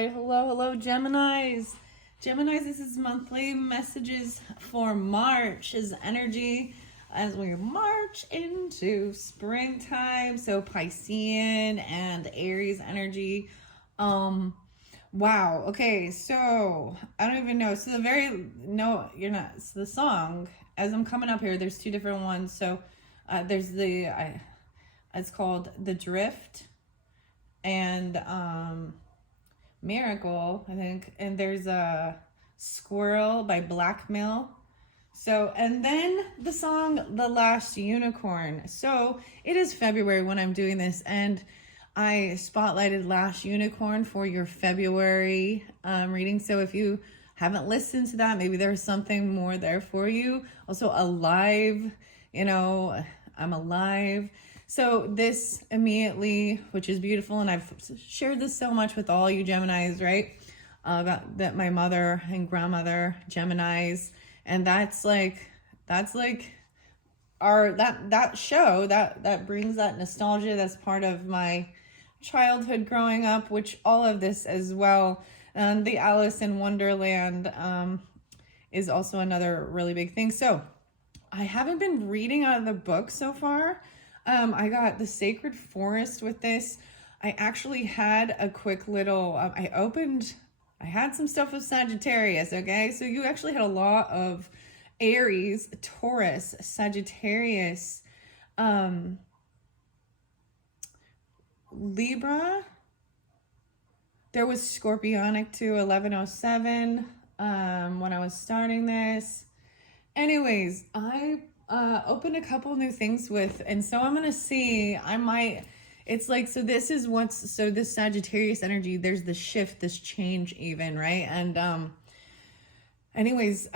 right. Hello, Geminis. Geminis, this is monthly messages for March is energy as we march into springtime. So Piscean and Aries energy. Wow. Okay. So I don't even know. So no, you're not. So the song, as I'm coming up here, there's two different ones. So there's it's called The Drift and Miracle, I think, and there's a Squirrel by Blackmail. So, and then the song The Last Unicorn. So it is February when I'm doing this, and I spotlighted Last Unicorn for your February reading. So if you haven't listened to that, maybe there's something more there for you. Also, Alive, I'm alive. So this immediately, which is beautiful, and I've shared this so much with all you Geminis, right? About that my mother and grandmother Geminis, and that's like our that show that brings that nostalgia. That's part of my childhood growing up, which all of this as well. And the Alice in Wonderland is also another really big thing. So I haven't been reading out of the book so far. I got the Sacred Forest with this. I actually had a quick little, I had some stuff with Sagittarius, okay? So you actually had a lot of Aries, Taurus, Sagittarius, Libra. There was Scorpionic too, 1107, when I was starting this. Anyways, I opened a couple new things with, and so I'm gonna see, it's like, so this is this Sagittarius energy, there's the shift, this change even, right? And anyways,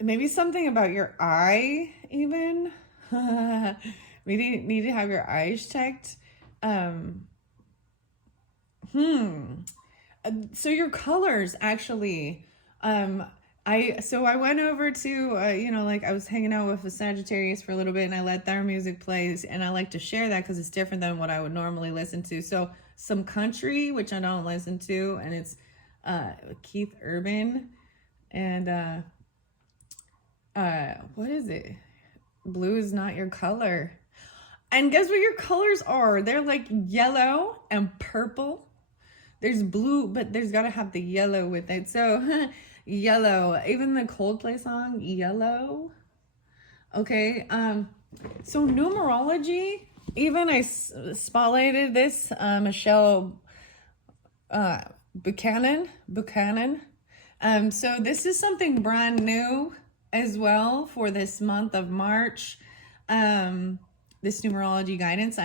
maybe something about your eye even. Maybe need to have your eyes checked. So your colors actually, I went over to, I was hanging out with a Sagittarius for a little bit, and I let their music play, and I like to share that because it's different than what I would normally listen to. So some country, which I don't listen to, and it's Keith Urban, and what is it? Blue is not your color. And guess what your colors are? They're like yellow and purple. There's blue, but there's got to have the yellow with it. So yellow, even the Coldplay song, Yellow. Okay. So numerology, even I spotlighted this, Michelle Buchanan. So this is something brand new as well for this month of March. This numerology guidance,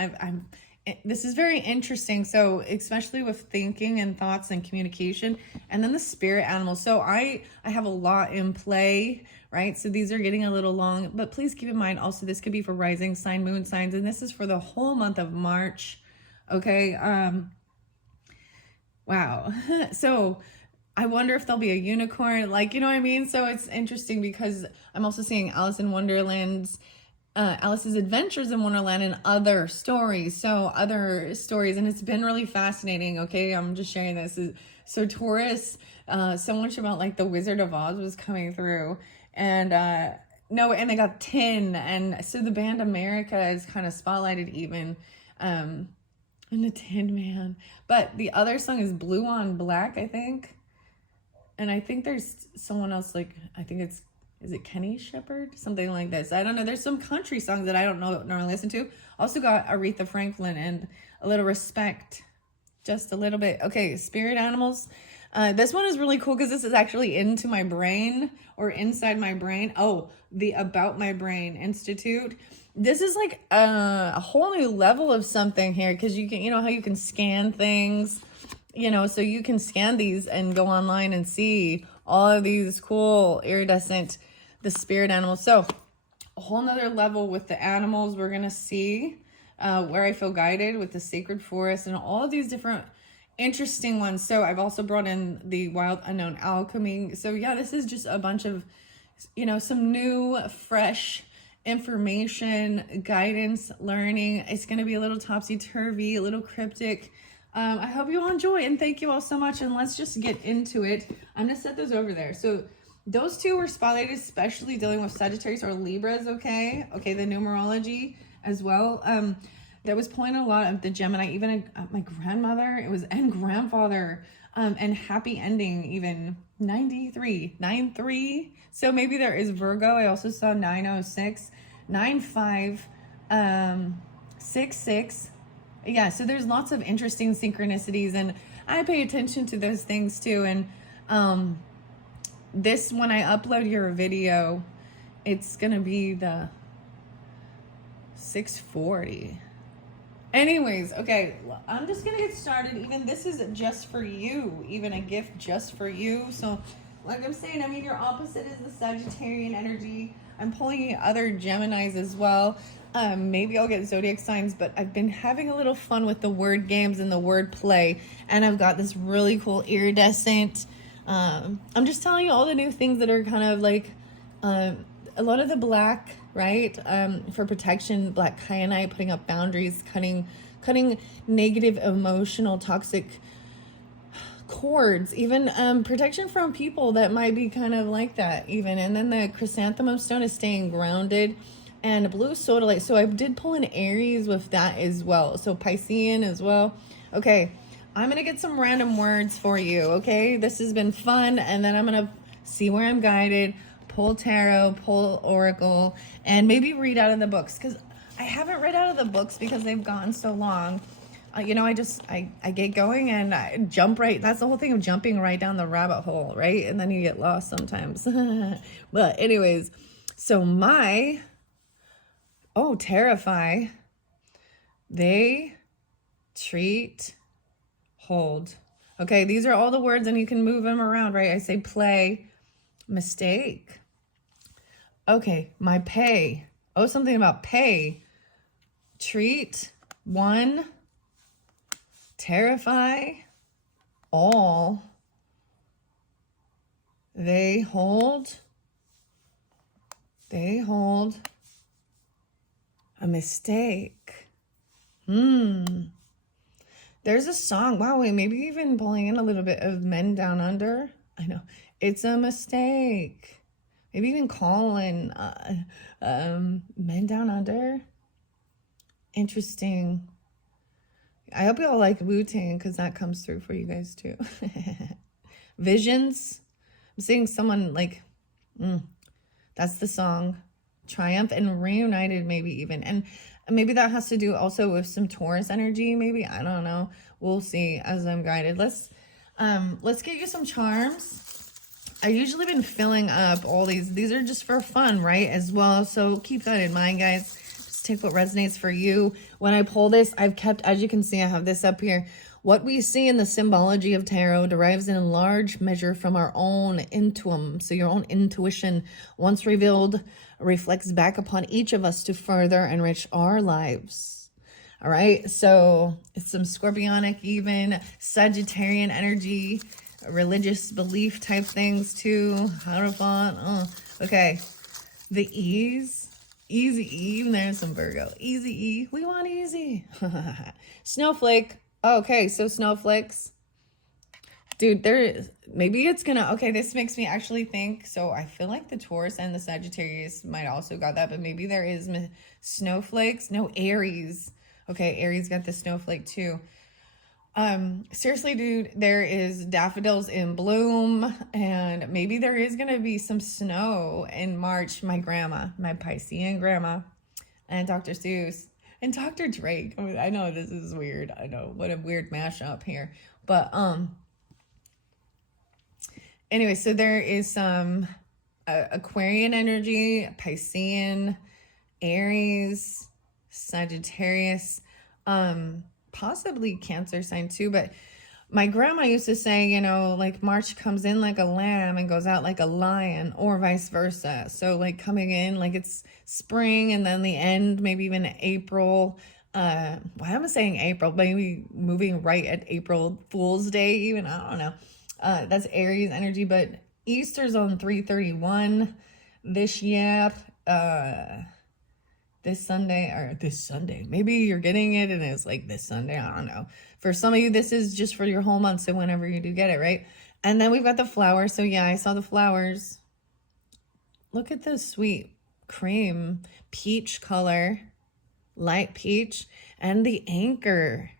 this is very interesting. So especially with thinking and thoughts and communication, and then the spirit animals. So I have a lot in play, right? So these are getting a little long, but please keep in mind also this could be for rising sign, moon signs, and this is for the whole month of March. Okay. Wow. So I wonder if there'll be a unicorn, like, you know what I mean? So it's interesting because I'm also seeing Alice's Adventures in Wonderland and other stories. And it's been really fascinating. Okay, I'm just sharing this. So Taurus, so much about like the Wizard of Oz was coming through, and and they got Tin, and so the band America is kind of spotlighted even, and the Tin Man. But the other song is Blue on Black, I think, and I think there's someone else, like I think is it Kenny Shepherd? Something like this. I don't know. There's some country songs that I don't normally listen to. Also got Aretha Franklin and A Little Respect. Just a little bit. Okay, spirit animals. This one is really cool because this is actually into my brain or inside my brain. Oh, the About My Brain Institute. This is like a whole new level of something here because you can, how you can scan things, so you can scan these and go online and see all of these cool iridescent, the spirit animals. So a whole nother level with the animals. We're going to see where I feel guided with the Sacred Forest and all of these different interesting ones. So I've also brought in the Wild Unknown Alchemy. So yeah, this is just a bunch of, some new, fresh information, guidance, learning. It's going to be a little topsy-turvy, a little cryptic. I hope you all enjoy, and thank you all so much. And let's just get into it. I'm gonna set those over there. So those two were spotlighted, especially dealing with Sagittarius or Libras. Okay, the numerology as well. That was pulling a lot of the Gemini, even my grandmother, it was, and grandfather, and happy ending, even 93. So maybe there is Virgo. I also saw 906, 95, 66. Yeah, so there's lots of interesting synchronicities, and I pay attention to those things too. And this, when I upload your video, it's gonna be the 640. Anyways, okay, I'm just gonna get started. Even this is just for you, even a gift just for you. So like I'm saying, I mean, your opposite is the Sagittarian energy. I'm pulling other Geminis as well. Maybe I'll get zodiac signs, but I've been having a little fun with the word games and the word play, and I've got this really cool iridescent. I'm just telling you all the new things that are kind of like a lot of the black, right? For protection, black kyanite, putting up boundaries, cutting negative, emotional, toxic cords, even protection from people that might be kind of like that even. And then the chrysanthemum stone is staying grounded, and blue sodalite. So I did pull in Aries with that as well, so Piscean as well. Okay, I'm gonna get some random words for you. Okay, this has been fun, and then I'm gonna see where I'm guided, pull tarot, pull oracle, and maybe read out of the books, because I haven't read out of the books because they've gone so long. You know, I get going and I jump right. That's the whole thing of jumping right down the rabbit hole, right? And then you get lost sometimes. But anyways, so terrify, they, treat, hold. Okay, these are all the words, and you can move them around, right? I say play, mistake. Okay, my pay. Oh, something about pay. Treat, one. Terrify, all. They hold. A mistake. There's a song. Wow, wait, maybe even pulling in a little bit of Men Down Under. I know. It's a mistake. Maybe even calling Men Down Under. Interesting. I hope you all like Wu-Tang, because that comes through for you guys too. Visions. I'm seeing someone like, that's the song. Triumph and reunited, maybe even. And maybe that has to do also with some Taurus energy, maybe. I don't know. We'll see as I'm guided. Let's get you some charms. I've usually been filling up all these. These are just for fun, right, as well. So keep that in mind, guys. Just take what resonates for you. When I pull this, I've kept, as you can see, I have this up here. What we see in the symbology of tarot derives in large measure from our own intuition. So your own intuition, once revealed, reflects back upon each of us to further enrich our lives. All right, so it's some Scorpionic, even Sagittarian energy, religious belief type things too. Hierophant. Okay, the ease, easy E. There's some Virgo. Easy E. We want easy. Snowflake. Okay, so snowflakes. Dude, there is, maybe it's gonna, okay, this makes me actually think, so I feel like the Taurus and the Sagittarius might also got that, but maybe there is snowflakes. No, Aries. Okay, Aries got the snowflake too. Seriously, dude, there is daffodils in bloom, and maybe there is gonna be some snow in March. My grandma, my Piscean grandma, and Dr. Seuss, and Dr. Drake. I know this is weird. I know, what a weird mashup here. But, anyway, so there is some Aquarian energy, Piscean, Aries, Sagittarius, possibly Cancer sign too. But my grandma used to say, you know, like March comes in like a lamb and goes out like a lion, or vice versa. So like coming in like it's spring, and then the end, maybe even April. Why am I saying April? Maybe moving right at April Fool's Day even. I don't know. That's Aries energy, but Easter's on 3/31 this year. this Sunday, or this Sunday. Maybe you're getting it and it's like this Sunday. I don't know. For some of you, this is just for your whole month. So whenever you do get it, right? And then we've got the flowers. So yeah, I saw the flowers. Look at this sweet cream, peach color, light peach, and the anchor.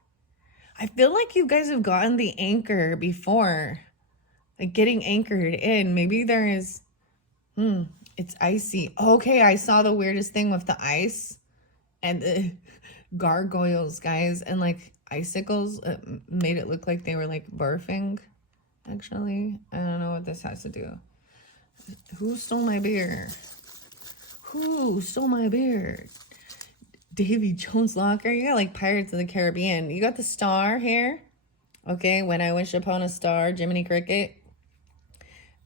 I feel like you guys have gotten the anchor before. Like getting anchored in. Maybe there is, it's icy. Okay, I saw the weirdest thing with the ice and the gargoyles, guys, and like icicles. It made it look like they were like barfing, actually. I don't know what this has to do. Who stole my beer? Who stole my beer? Davy Jones Locker. You got like Pirates of the Caribbean. You got the star here. Okay, when I wish upon a star, Jiminy Cricket.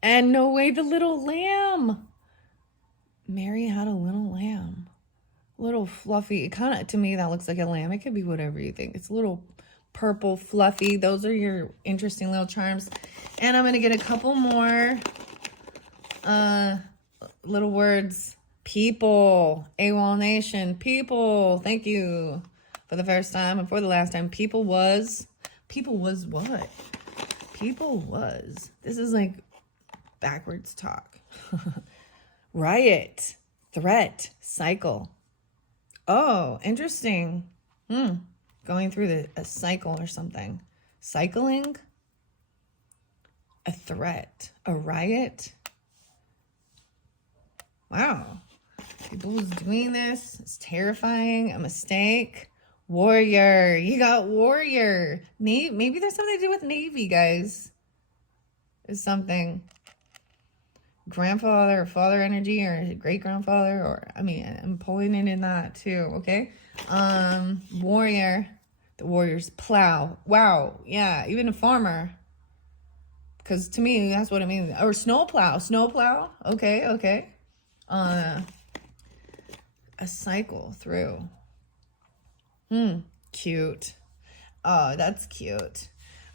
And no way, the little lamb. Mary had a little lamb. Little fluffy. It kind of, to me, that looks like a lamb. It could be whatever you think. It's a little purple, fluffy. Those are your interesting little charms. And I'm going to get a couple more little words. People. AWOL Nation. People. Thank you. For the first time and for the last time. People was what? People was. This is like backwards talk. Riot. Threat. Cycle. Oh, interesting. Going through a cycle or something. Cycling. A threat. A riot. Wow. People was doing this. It's terrifying. A mistake. Warrior. You got warrior. Maybe there's something to do with Navy, guys. Is something. Grandfather or father energy or great grandfather, or I mean, I'm pulling it in that too. Okay. Warrior. The warriors plow. Wow. Yeah. Even a farmer. Because to me, that's what it means. Or snowplow. Snowplow. Okay. Okay. A cycle through. Cute. Oh, that's cute.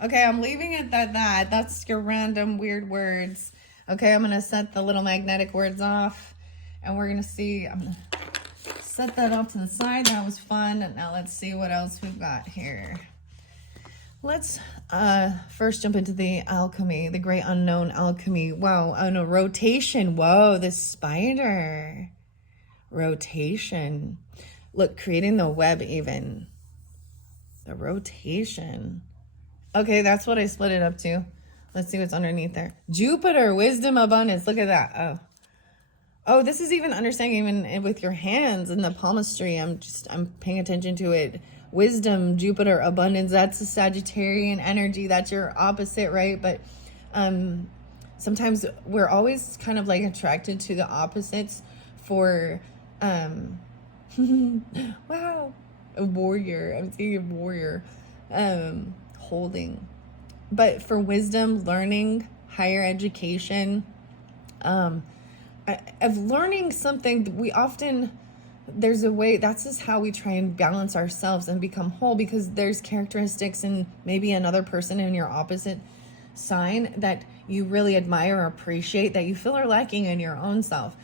Okay, I'm leaving it at that. That's your random weird words. Okay, I'm going to set the little magnetic words off. And we're going to see. I'm going to set that off to the side. That was fun. Now let's see what else we've got here. Let's first jump into the alchemy. The great unknown alchemy. Wow. Oh, no. Rotation. Whoa, the spider. Rotation. Look, creating the web even. The rotation. Okay, that's what I split it up to. Let's see what's underneath there. Jupiter, wisdom, abundance. Look at that. Oh, this is even understanding even with your hands in the palmistry. I'm paying attention to it. Wisdom, Jupiter, abundance. That's the Sagittarian energy. That's your opposite, right? But sometimes we're always kind of like attracted to the opposites for wow, a warrior. I'm seeing a warrior holding. But for wisdom, learning, higher education, of learning something, we often, there's a way, that's just how we try and balance ourselves and become whole, because there's characteristics in maybe another person in your opposite sign that you really admire or appreciate that you feel are lacking in your own self.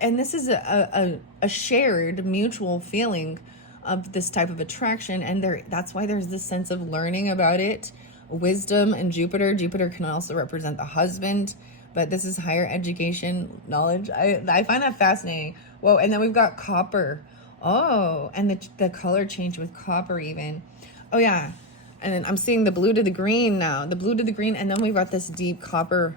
And this is a shared mutual feeling of this type of attraction. And that's why there's this sense of learning about it. Wisdom and Jupiter. Jupiter can also represent the husband, but this is higher education knowledge. I find that fascinating. Whoa, and then we've got copper. Oh, and the color change with copper even. Oh yeah, and then I'm seeing the blue to the green now. The blue to the green, and then we've got this deep copper.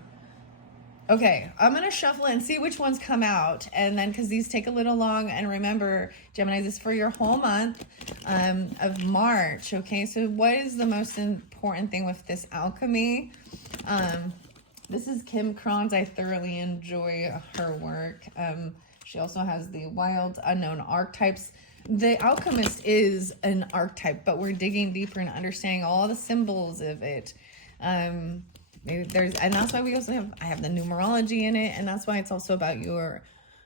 Okay, I'm going to shuffle and see which ones come out. And then, because these take a little long. And remember, Gemini, this is for your whole month of March. Okay, so what is the most important thing with this alchemy? This is Kim Kron's. I thoroughly enjoy her work. She also has the wild unknown archetypes. The alchemist is an archetype, but we're digging deeper and understanding all the symbols of it. Maybe and that's why we also I have the numerology in it, and that's why it's also about your,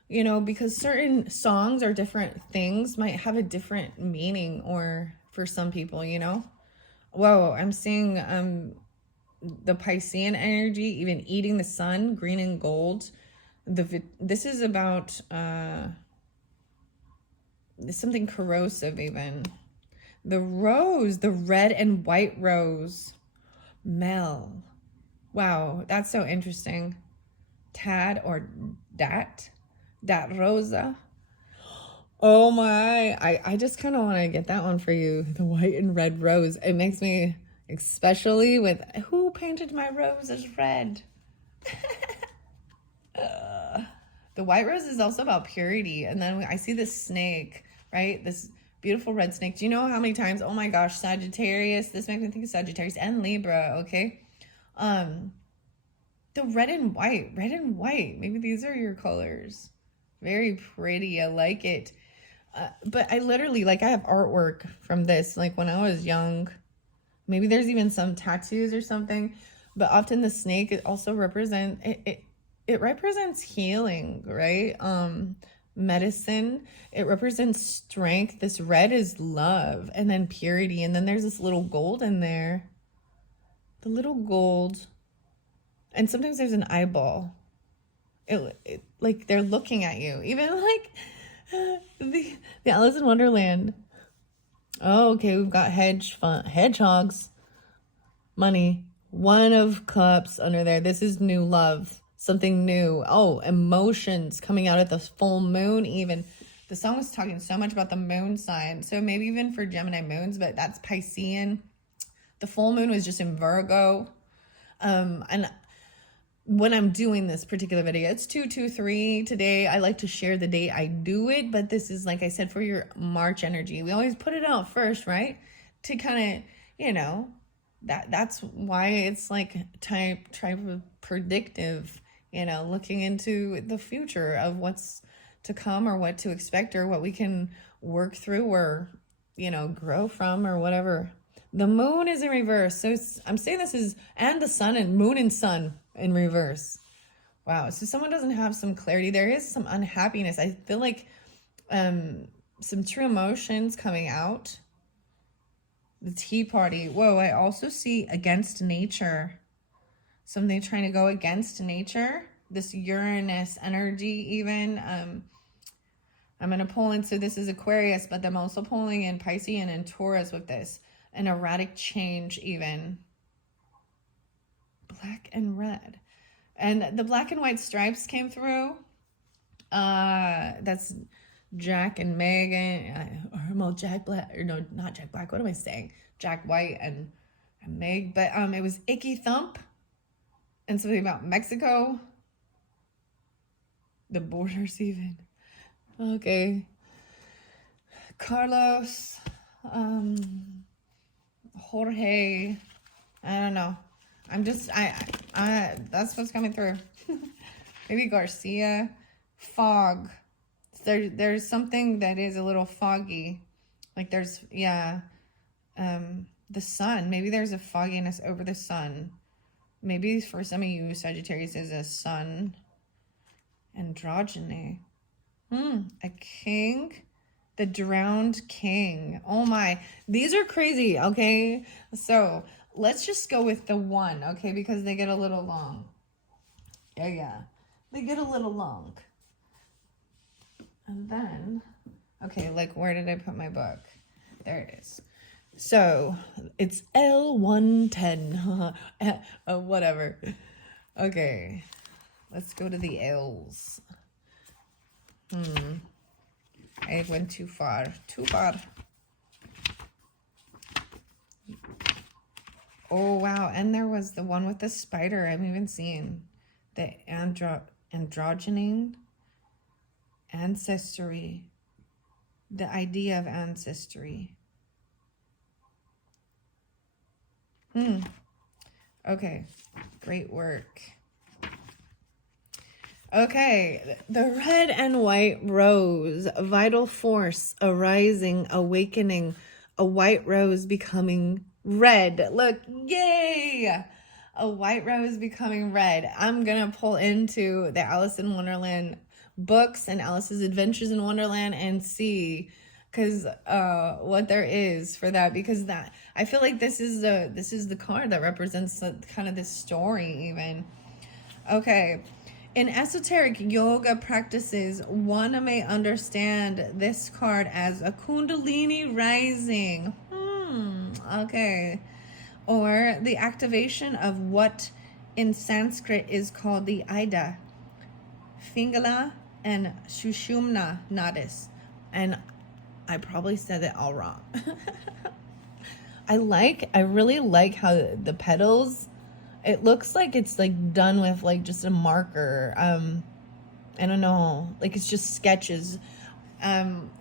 because certain songs or different things might have a different meaning, or for some people, Whoa, I'm seeing the Piscean energy, even eating the sun, green and gold. This is about something corrosive even. The rose, the red and white rose. Mel. Wow, that's so interesting. Tad or dat. Dat Rosa. Oh my. I just kind of want to get that one for you. The white and red rose. It makes me, especially with, who painted my rose as red? The white rose is also about purity. And then I see this snake, right? This beautiful red snake. Do you know how many times? Oh my gosh, Sagittarius. This makes me think of Sagittarius and Libra, okay? The red and white. Red and white. Maybe these are your colors. Very pretty. I like it. But I literally, like, I have artwork from this. Like, when I was young. Maybe there's even some tattoos or something. But often the snake, it also represents... It represents healing, right? Medicine. It represents strength. This red is love, and then purity, and then there's this little gold in there. The little gold, and sometimes there's an eyeball. It like they're looking at you. Even like the Alice in Wonderland. Oh, okay. We've got hedgehogs, money, one of cups under there. This is new love. Something new. Oh, emotions coming out at the full moon even. The song was talking so much about the moon sign. So maybe even for Gemini moons, but that's Piscean. The full moon was just in Virgo. And when I'm doing this particular video, it's 2/2/3 today. I like to share the date I do it, but this is, like I said, for your March energy. We always put it out first, right? To kind of, you know, that's why it's like type of predictive. You know, looking into the future of what's to come or what to expect or what we can work through or, you know, grow from or whatever. The moon is in reverse. So I'm saying this is, and the sun and moon and sun in reverse. Wow. So someone doesn't have some clarity. There is some unhappiness. I feel like some true emotions coming out. The tea party. Whoa, I also see against nature. Something trying to go against nature. This Uranus energy even. I'm going to pull in. So this is Aquarius, but I'm also pulling in Piscean and Taurus with this. An erratic change even. Black and red. And the black and white stripes came through. That's Jack and Megan. Or well, Jack Black. Or no, not Jack Black. What am I saying? Jack White and Meg. But it was Icky Thump. And something about Mexico. The borders even. Okay. Carlos. Jorge. I don't know. I'm just, I that's what's coming through. Maybe Garcia. Fog. There's something that is a little foggy. Like there's, yeah. The sun. Maybe there's a fogginess over the sun. Maybe for some of you, Sagittarius is a sun. Androgyny. A king. The drowned king. Oh my. These are crazy, okay? So let's just go with the one, okay? Because they get a little long. Yeah. They get a little long. And then, okay, like where did I put my book? There it is. So it's L110. Whatever. Okay. Let's go to the L's. I went too far. Too far. Oh, wow. And there was the one with the spider. I'm even seeing the androgyny. Ancestry. The idea of ancestry. Okay. Great work. Okay, the red and white rose, a vital force, arising, awakening, a white rose becoming red. Look, yay! A white rose becoming red. I'm going to pull into the Alice in Wonderland books and Alice's Adventures in Wonderland and see because what there is for that, because that I feel like this is the card that represents kind of this story even. Okay. In esoteric yoga practices, one may understand this card as a Kundalini rising. Okay. Or the activation of what in Sanskrit is called the Ida, Pingala, and Sushumna nadis. And I probably said it all wrong. I really like how the petals, it looks like it's like done with like just a marker. I don't know, like it's just sketches.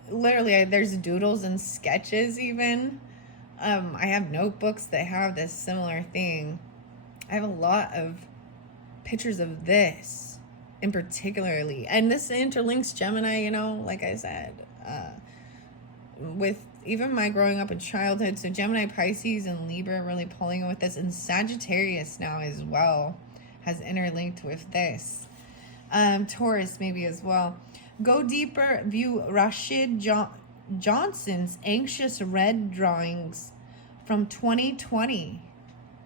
Literally there's doodles and sketches even. I have notebooks that have this similar thing. I have a lot of pictures of this in particularly, and this interlinks Gemini, you know, like I said, with even my growing up in childhood. So Gemini, Pisces, and Libra really pulling with this, and Sagittarius now as well has interlinked with this. Taurus maybe as well. Go deeper, view Rashid Johnson's Anxious Red drawings from 2020.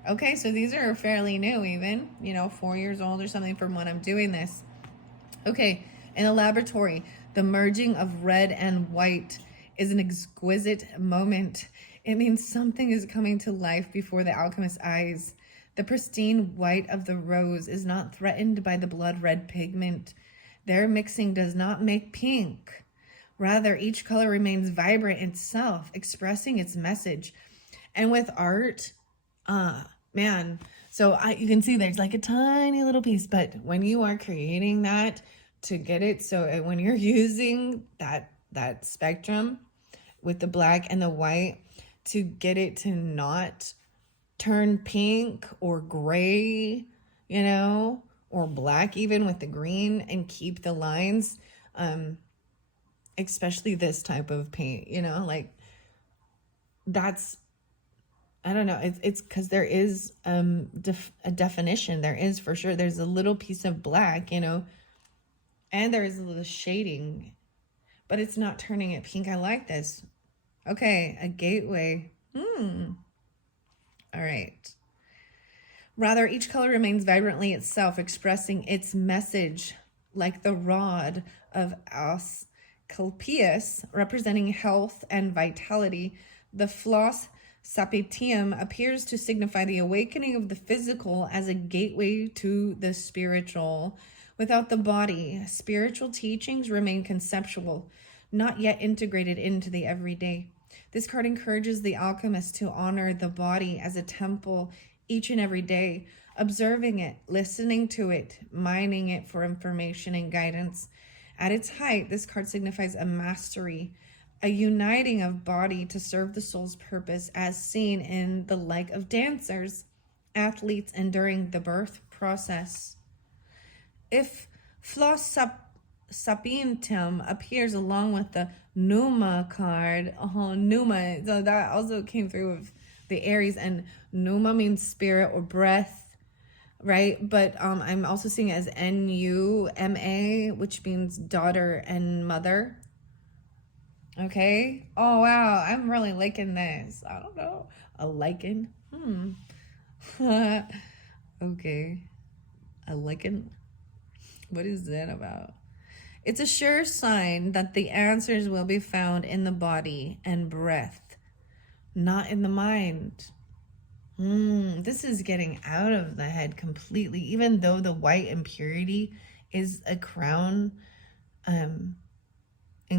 Okay, so these are fairly new even, you know, 4 years old or something from when I'm doing this. Okay, in a laboratory, the merging of red and white is an exquisite moment. It means something is coming to life before the alchemist's eyes. The pristine white of the rose is not threatened by the blood red pigment. Their mixing does not make pink. Rather, each color remains vibrant itself, expressing its message. And with art, man, so you can see there's like a tiny little piece, but when you are creating that to get it, so when you're using that spectrum with the black and the white to get it to not turn pink or gray, you know, or black even with the green, and keep the lines, especially this type of paint, you know, like that's, I don't know, it's because there is a definition. There is for sure. There's a little piece of black, you know, and there is a little shading, but it's not turning it pink. I like this. Okay, a gateway. All right. Rather, each color remains vibrantly itself, expressing its message, like the rod of Asclepius, representing health and vitality. The floss sapitium appears to signify the awakening of the physical as a gateway to the spiritual. Without the body, spiritual teachings remain conceptual, not yet integrated into the everyday. This card encourages the alchemist to honor the body as a temple each and every day, observing it, listening to it, mining it for information and guidance. At its height, this card signifies a mastery, a uniting of body to serve the soul's purpose, as seen in the like of dancers, athletes, and during the birth process. If floss sapientum appears along with the Numa card, Numa, so that also came through with the Aries, and Numa means spirit or breath, right? But I'm also seeing it as Numa, which means daughter and mother. Okay. Oh wow, I'm really liking this. I don't know, a lichen. Okay, a lichen. What is that about? It's a sure sign that the answers will be found in the body and breath, not in the mind. This is getting out of the head completely, even though the white impurity is a crown, and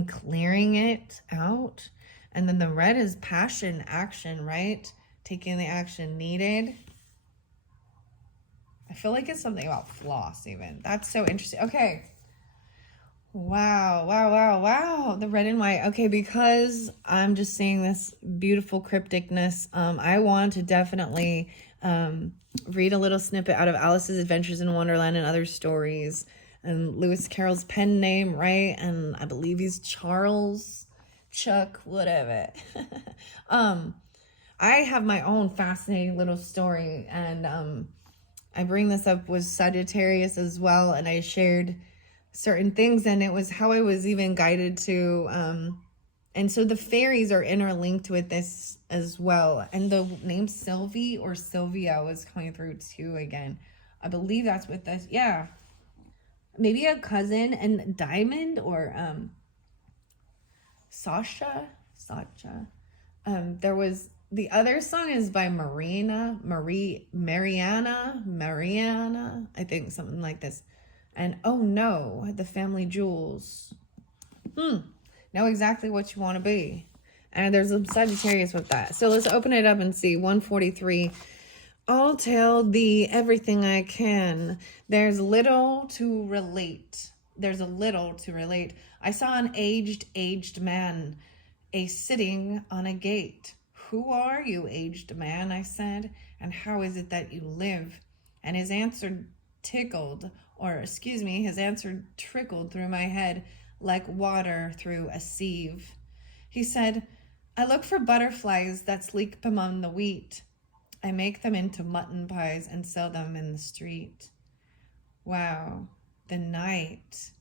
clearing it out. And then the red is passion, action, right? Taking the action needed. I feel like it's something about floss even. That's so interesting. Okay. Wow. The red and white. Okay, because I'm just seeing this beautiful crypticness, I want to definitely read a little snippet out of Alice's Adventures in Wonderland and Other Stories. And Lewis Carroll's pen name, right? And I believe he's Charles, Chuck, whatever. I have my own fascinating little story, and I bring this up with Sagittarius as well, and I shared certain things, and it was how I was even guided to, and so the fairies are interlinked with this as well. And the name Sylvie or Sylvia was coming through too again. I believe that's with this. Yeah. maybe a cousin, and Diamond or Sasha. There was the other song is by Mariana, I think something like this. And oh no, the Family Jewels. Know exactly what you want to be. And there's a Sagittarius with that. So let's open it up and see. 143. I'll tell thee everything I can. There's little to relate. There's a little to relate. I saw an aged man, sitting on a gate. Who are you, aged man? I said, and how is it that you live? And his answer his answer trickled through my head like water through a sieve. He said, I look for butterflies that sleep among the wheat. I make them into mutton pies and sell them in the street. Wow, the night.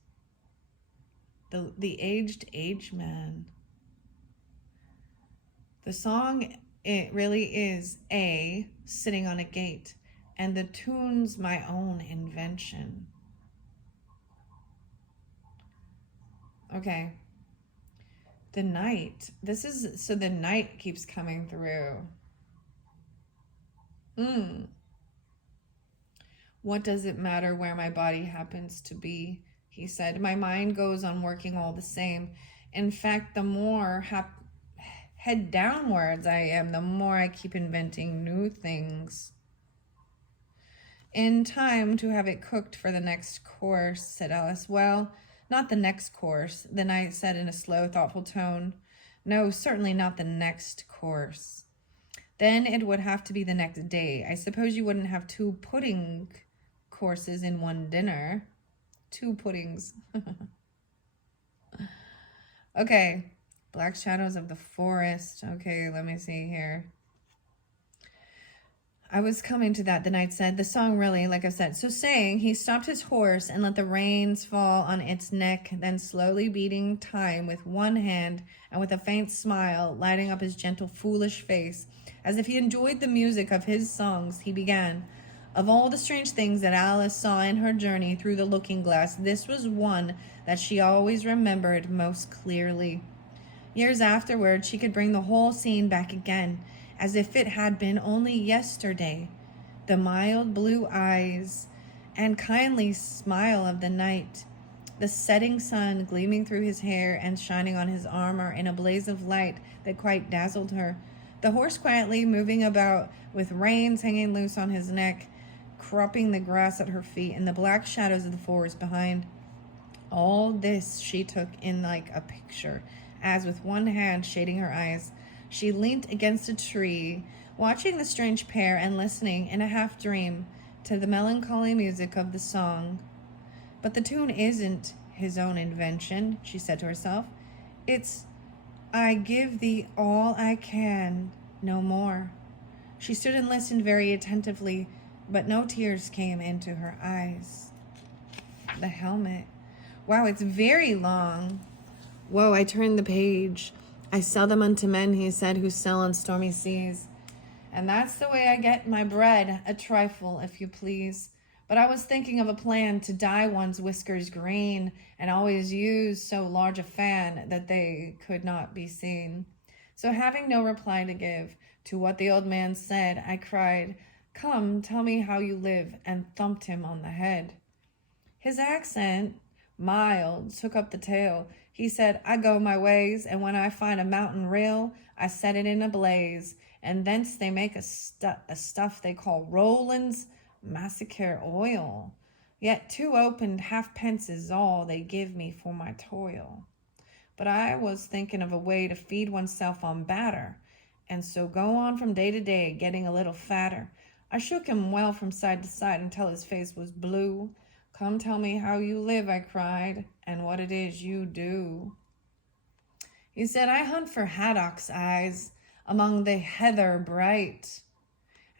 The aged man. The song, it really is sitting on a gate, and the tune's my own invention. Okay. The night. So the night keeps coming through. What does it matter where my body happens to be? He said. My mind goes on working all the same. In fact, the more head downwards I am, the more I keep inventing new things. In time to have it cooked for the next course, said Alice. Well, not the next course, the knight said in a slow, thoughtful tone. No, certainly not the next course. Then it would have to be the next day. I suppose you wouldn't have 2 pudding courses in one dinner. 2 puddings. Okay. Black shadows of the forest. Okay, let me see here. I was coming to that, the knight said. The song really, like I said. So saying, he stopped his horse and let the reins fall on its neck, then slowly beating time with one hand and with a faint smile lighting up his gentle, foolish face, as if he enjoyed the music of his songs, he began. Of all the strange things that Alice saw in her journey through the looking-glass, this was one that she always remembered most clearly. Years afterward, she could bring the whole scene back again, as if it had been only yesterday. The mild blue eyes and kindly smile of the knight, the setting sun gleaming through his hair and shining on his armor in a blaze of light that quite dazzled her, the horse quietly moving about with reins hanging loose on his neck, cropping the grass at her feet, and the black shadows of the forest behind. All this she took in like a picture, as with one hand shading her eyes, she leant against a tree, watching the strange pair and listening in a half-dream to the melancholy music of the song. But the tune isn't his own invention, she said to herself. It's, I give thee all I can, no more. She stood and listened very attentively, but no tears came into her eyes. The helmet. Wow, it's very long. Whoa, I turned the page. I sell them unto men, he said, who sail on stormy seas. And that's the way I get my bread, a trifle, if you please. But I was thinking of a plan to dye one's whiskers green and always use so large a fan that they could not be seen. So having no reply to give to what the old man said, I cried, Come, tell me how you live, and thumped him on the head. His accent, mild, took up the tale. He said, I go my ways, and when I find a mountain rill, I set it in a blaze, and thence they make a stuff they call Rowland's massacre oil. Yet 2 opened halfpence is all they give me for my toil. But I was thinking of a way to feed oneself on batter, and so go on from day to day, getting a little fatter. I shook him well from side to side until his face was blue. Come tell me how you live, I cried, and what it is you do. He said, I hunt for haddock's eyes among the heather bright,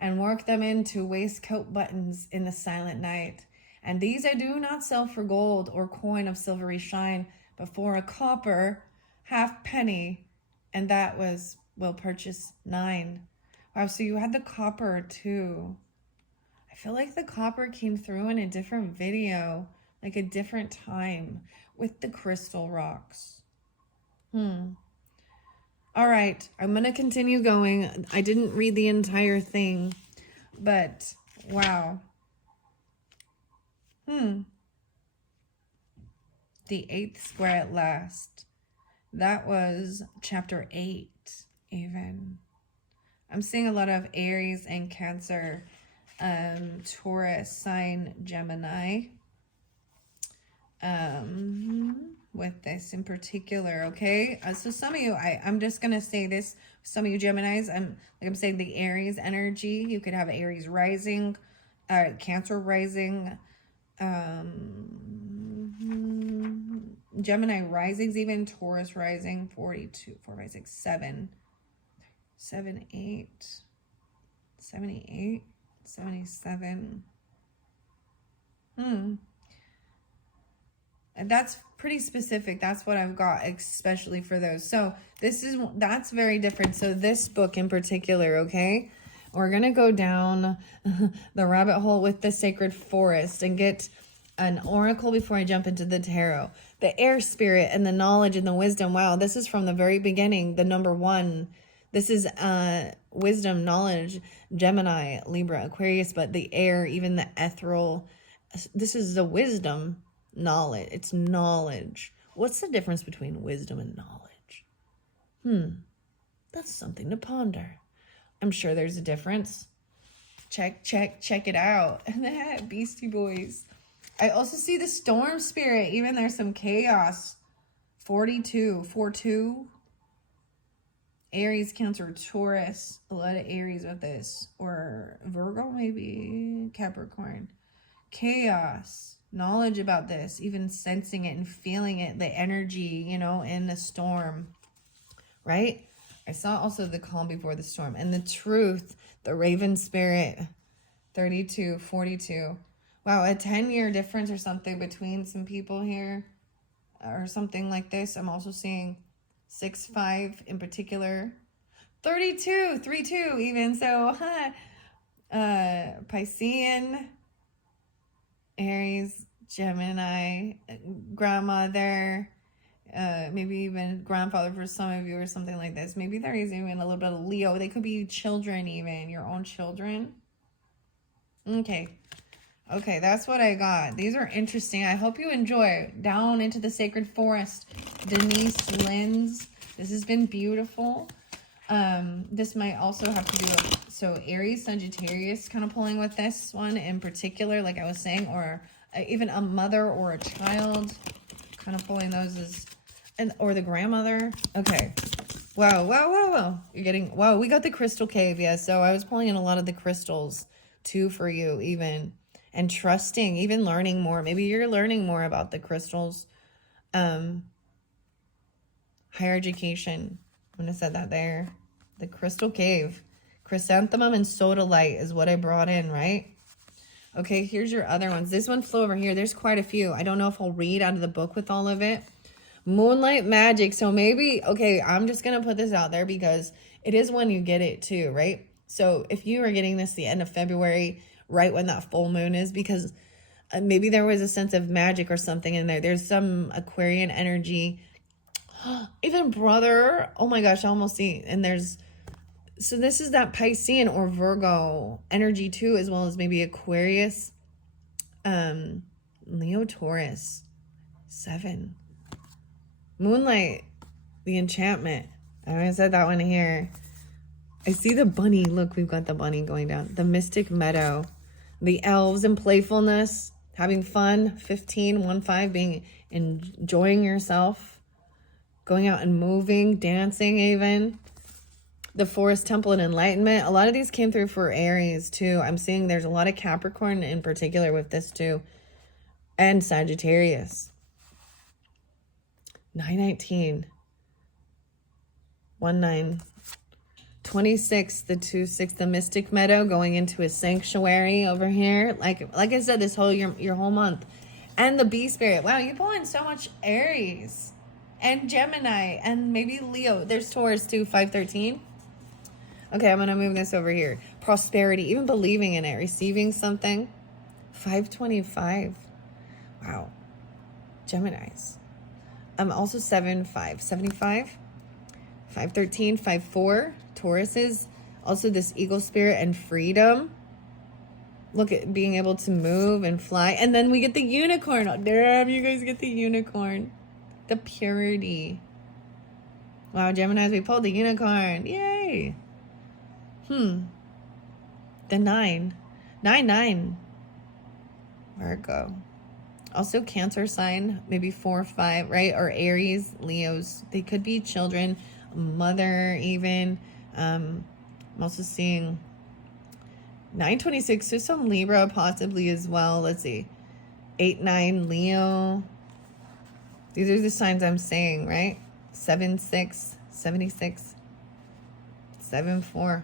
and work them into waistcoat buttons in the silent night. And these I do not sell for gold or coin of silvery shine, but for a copper halfpenny, and that will purchase 9. Wow, so you had the copper too. I feel like the copper came through in a different video like a different time with the crystal rocks. All right, I'm going to continue going. I didn't read the entire thing, but wow. The 8th square at last. That was chapter 8, even. I'm seeing a lot of Aries and Cancer, Taurus sign, Gemini. With this in particular, okay? So some of you, I'm just going to say this, some of you Geminis, I'm saying the Aries energy. You could have Aries rising, Cancer rising, Gemini risings, even Taurus rising, 42, 4, 5, 6, 7, 7, 8, 78, 77. And that's pretty specific. That's what I've got, especially for those. So that's very different. So this book in particular, okay, we're going to go down the rabbit hole with the sacred forest and get an oracle before I jump into the tarot. The air spirit and the knowledge and the wisdom. Wow, this is from the very beginning, the number 1. This is wisdom, knowledge, Gemini, Libra, Aquarius, but the air, even the ethereal. This is the wisdom, knowledge. It's knowledge. What's the difference between wisdom and knowledge? That's something to ponder. I'm sure there's a difference. Check it out. Beastie Boys. I also see the storm spirit. Even there's some chaos. 42, 4-2. Aries, Cancer, Taurus. A lot of Aries with this. Or Virgo, maybe. Capricorn. Chaos. Knowledge about this. Even sensing it and feeling it. The energy, you know, in the storm. Right? I saw also the calm before the storm. And the truth. The raven spirit. 32, 42. Wow, a 10-year difference or something between some people here. Or something like this. I'm also seeing 6-5 in particular. 32, 3-2 even. So, Piscean, Aries, Gemini, grandmother, maybe even grandfather for some of you or something like this. Maybe there is even a little bit of Leo. They could be children even, your own children. Okay, that's what I got. These are interesting. I hope you enjoy. Down into the sacred forest. Denise Lynn's. This has been beautiful. This might also have to do with, so Aries, Sagittarius kind of pulling with this one in particular, like I was saying, or even a mother or a child kind of pulling those as, or the grandmother. Okay. Wow. You're getting, wow, we got the crystal cave. Yeah. So I was pulling in a lot of the crystals too for you even. And trusting, even learning more. Maybe you're learning more about the crystals. Higher education. I'm going to set that there. The crystal cave. Chrysanthemum and sodalite is what I brought in, right? Okay, here's your other ones. This one flew over here. There's quite a few. I don't know if I'll read out of the book with all of it. Moonlight magic. So maybe, okay, I'm just going to put this out there because it is when you get it too, right? So if you are getting this the end of February, right when that full moon is, because maybe there was a sense of magic or something in there. There's some Aquarian energy. Even brother. Oh my gosh, I almost see. And there's, so this is that Piscean or Virgo energy too, as well as maybe Aquarius. Leo, Taurus. 7. Moonlight. The enchantment. I said that one here. I see the bunny. Look, we've got the bunny going down. The mystic meadow. The elves and playfulness. Having fun. 15, 1-5. Being, enjoying yourself. Going out and moving. Dancing even. The forest temple and enlightenment. A lot of these came through for Aries too. I'm seeing there's a lot of Capricorn in particular with this too. And Sagittarius. 919. 19. 26, the 2-6, the mystic meadow, going into a sanctuary over here. Like I said, this whole your whole month. And the bee spirit. Wow, you pull in so much Aries. And Gemini. And maybe Leo. There's Taurus too, 513. Okay, I'm going to move this over here. Prosperity. Even believing in it. Receiving something. 525. Wow. Geminis. Also 7-5. 75. 5-13. 5-4. Tauruses. Also this eagle spirit and freedom. Look at being able to move and fly. And then we get the unicorn. Oh, damn, you guys get the unicorn. The purity. Wow, Geminis, we pulled the unicorn. Yay. The 9. 9-9. Virgo. Also Cancer sign, maybe 4-5, right? Or Aries, Leos. They could be children, mother even. I'm also seeing 9-26, so some Libra possibly as well. Let's see. 8-9, Leo. These are the signs I'm saying, right? 7-6, 76, 7-4.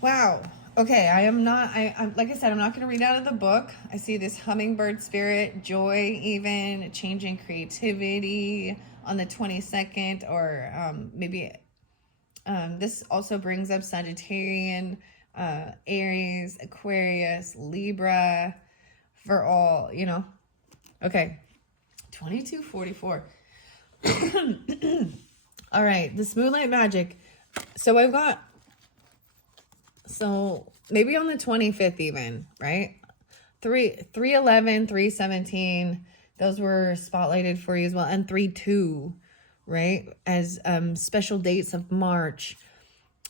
Wow. Okay, I'm like I said, I'm not going to read out of the book. I see this hummingbird spirit, joy even, changing creativity on the 22nd, or maybe this also brings up Sagittarian, Aries, Aquarius, Libra, for all, you know. Okay, 2244. All right, this moonlight magic. So I've got, so maybe on the 25th even, right? 311, 317, those were spotlighted for you as well, and 3-2, right? As special dates of March.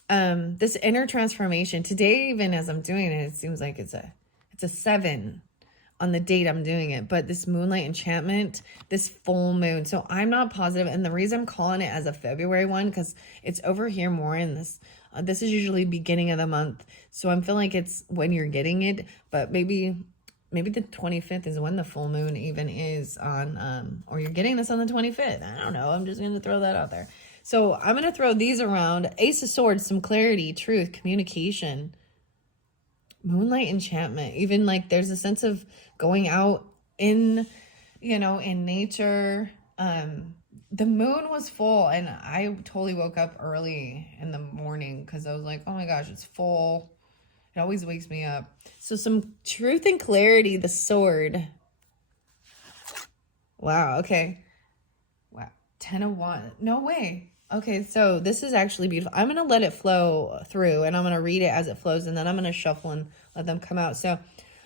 This inner transformation today, even as I'm doing it, it seems like it's a 7 on the date I'm doing it. But this moonlight enchantment, this full moon, so I'm not positive, and the reason I'm calling it as a February one, because it's over here more in this. This is usually beginning of the month, so I'm feeling like it's when you're getting it, but maybe the 25th is when the full moon even is on, or you're getting this on the 25th. I don't know. I'm just going to throw that out there. So I'm going to throw these around. Ace of Swords, some clarity, truth, communication, moonlight enchantment. Even like there's a sense of going out in, in nature. The moon was full, and I totally woke up early in the morning because I was like, oh my gosh, it's full. It always wakes me up. So some truth and clarity, the sword. Wow, okay. Wow, 10 of Wands. No way. Okay, so this is actually beautiful. I'm going to let it flow through, and I'm going to read it as it flows, and then I'm going to shuffle and let them come out. So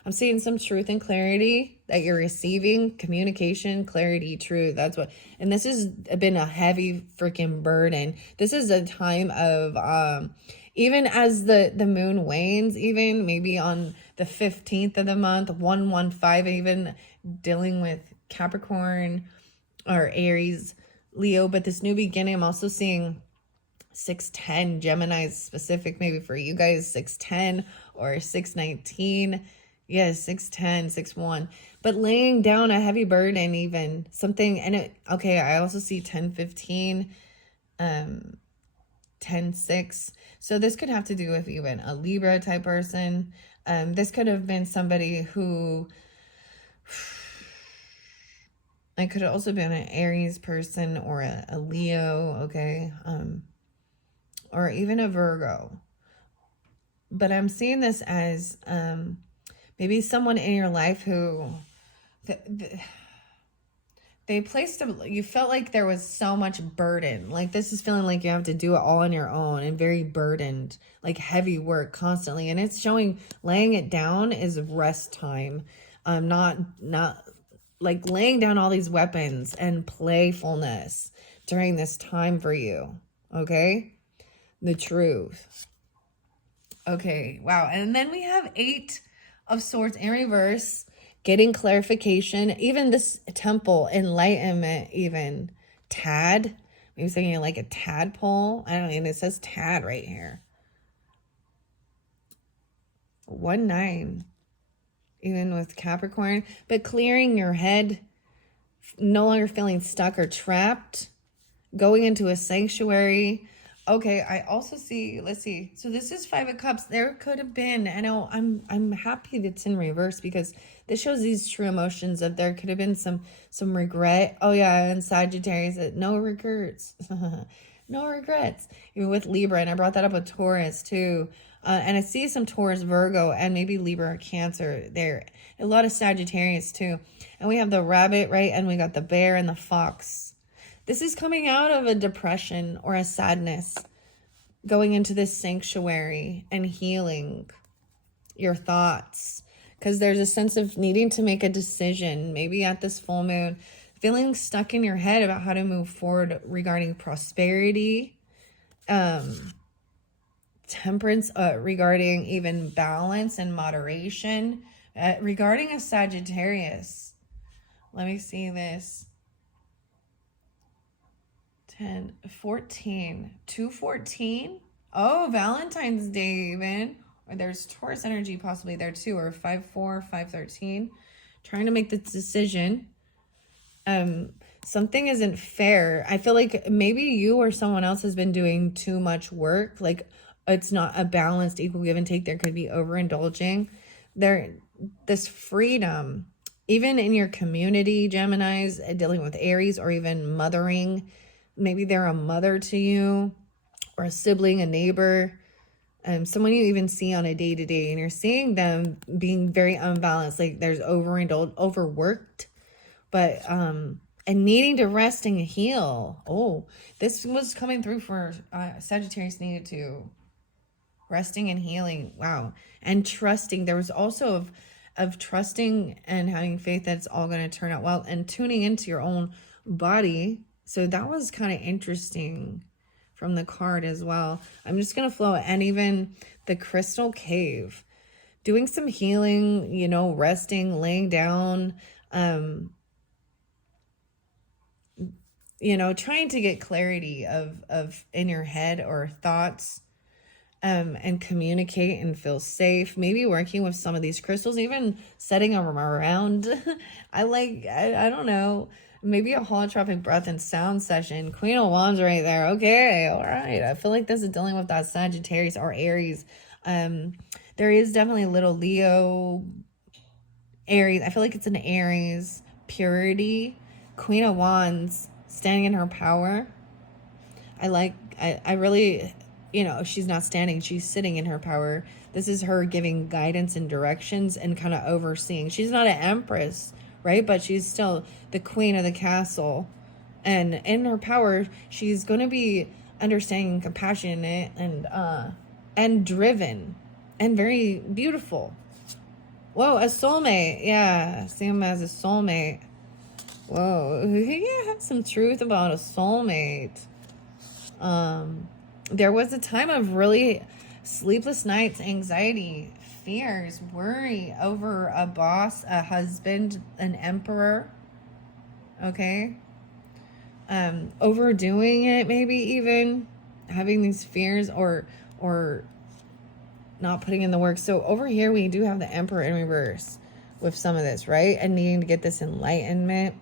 I'm seeing some truth and clarity that you're receiving, communication, clarity, truth. That's what, and this has been a heavy freaking burden. This is a time of, even as the moon wanes, even maybe on the 15th of the month, 115, even dealing with Capricorn or Aries, Leo, but this new beginning, I'm also seeing 610, Gemini specific, maybe for you guys, 610 or 619. Yes, 610, 61. But laying down a heavy burden, even something, and it, okay, I also see 1015, 10-6. So this could have to do with even a Libra type person. This could have been somebody who, it could have also been an Aries person or a Leo, okay? Or even a Virgo. But I'm seeing this as maybe someone in your life who they placed you felt like there was so much burden. Like this is feeling like you have to do it all on your own and very burdened, like heavy work constantly. And it's showing laying it down is rest time. Not like laying down all these weapons and playfulness during this time for you. Okay. The truth. Okay. Wow. And then we have 8 of Swords in reverse, getting clarification, even this temple, enlightenment, even tad, maybe something like a tadpole. I don't know, and it says tad right here. 1-9, even with Capricorn, but clearing your head, no longer feeling stuck or trapped, going into a sanctuary. Okay, I also see, let's see. So this is 5 of Cups. There could have been, I know I'm happy that it's in reverse because this shows these true emotions that there could have been some regret. Oh yeah, and Sagittarius, no regrets. No regrets. Even with Libra, and I brought that up with Taurus too. And I see some Taurus, Virgo, and maybe Libra or Cancer there. A lot of Sagittarius too. And we have the rabbit, right? And we got the bear and the fox. This is coming out of a depression or a sadness, going into this sanctuary and healing your thoughts. Because there's a sense of needing to make a decision, maybe at this full moon, feeling stuck in your head about how to move forward regarding prosperity, temperance, regarding even balance and moderation, regarding a Sagittarius. Let me see this. 10, 14, 214. Oh, Valentine's Day even. Or there's Taurus energy possibly there too, or 5-4, 5-13. Trying to make this decision. Something isn't fair. I feel like maybe you or someone else has been doing too much work. Like, it's not a balanced, equal give and take. There could be overindulging. This freedom, even in your community, Geminis, dealing with Aries, or even mothering. Maybe they're a mother to you, or a sibling, a neighbor, someone you even see on a day-to-day, and you're seeing them being very unbalanced. Like, there's overworked, but and needing to rest and heal. Oh, this was coming through for Sagittarius, needed to resting and healing. Wow. And trusting. There was also of trusting and having faith that it's all going to turn out well, and tuning into your own body. So that was kind of interesting from the card as well. I'm just going to flow. And even the crystal cave, doing some healing, you know, resting, laying down, you know, trying to get clarity of in your head or thoughts, and communicate and feel safe. Maybe working with some of these crystals, even setting them around. I don't know, maybe a holotropic breath and sound session. Queen of Wands right there. Okay, all right. I feel like this is dealing with that Sagittarius or Aries. There is definitely a little Leo, Aries. I feel like it's an Aries. Purity. Queen of Wands, standing in her power. I really, you know, she's not standing, she's sitting in her power. This is her giving guidance and directions and kind of overseeing. She's not an empress, right? But she's still the queen of the castle. And in her power, she's going to be understanding, compassionate, and driven, and very beautiful. Whoa, a soulmate. Yeah, see him as a soulmate. Whoa, yeah, some truth about a soulmate. There was a time of really sleepless nights, anxiety, fears, worry over a boss, a husband, an emperor. Okay. Overdoing it, maybe even having these fears or not putting in the work. So over here, we do have the emperor in reverse with some of this, right? And needing to get this enlightenment.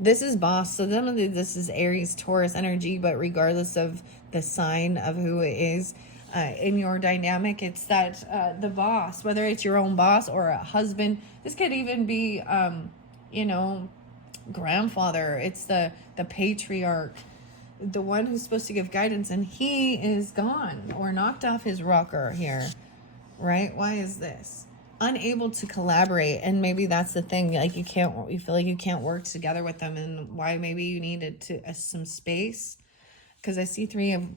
This is boss. So this is Aries, Taurus energy, but regardless of the sign of who it is, in your dynamic, it's that the boss, whether it's your own boss or a husband. This could even be, you know, grandfather. It's the patriarch, the one who's supposed to give guidance, and he is gone or knocked off his rocker here, right? Why is this? Unable to collaborate. And maybe that's the thing, like you feel like you can't work together with them, and why maybe you needed some space. Because I see 3 of,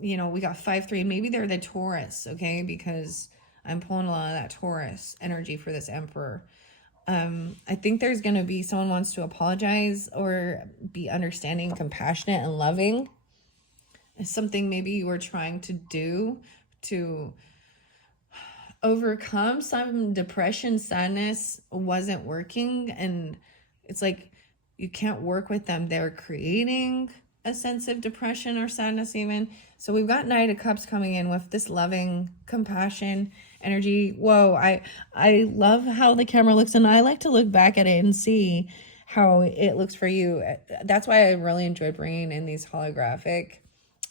you know, we got 5-3, maybe they're the Taurus, okay? Because I'm pulling a lot of that Taurus energy for this emperor. I think there's going to be someone wants to apologize or be understanding, compassionate, and loving. It's something maybe you were trying to do to overcome some depression, sadness, wasn't working. And it's like you can't work with them. They're creating a sense of depression or sadness even. So we've got Knight of Cups coming in with this loving, compassion energy. Whoa, I love how the camera looks, and I like to look back at it and see how it looks for you. That's why I really enjoyed bringing in these holographic,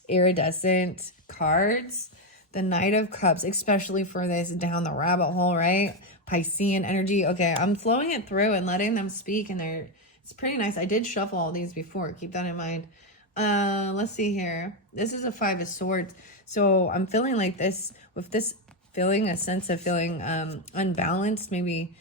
iridescent cards. The Knight of Cups, especially for this down the rabbit hole, right? Piscean energy. Okay, I'm flowing it through and letting them speak, and it's pretty nice. I did shuffle all these before. Keep that in mind. Let's see here. This is a 5 of Swords. So I'm feeling like this, with this feeling a sense of feeling unbalanced, maybe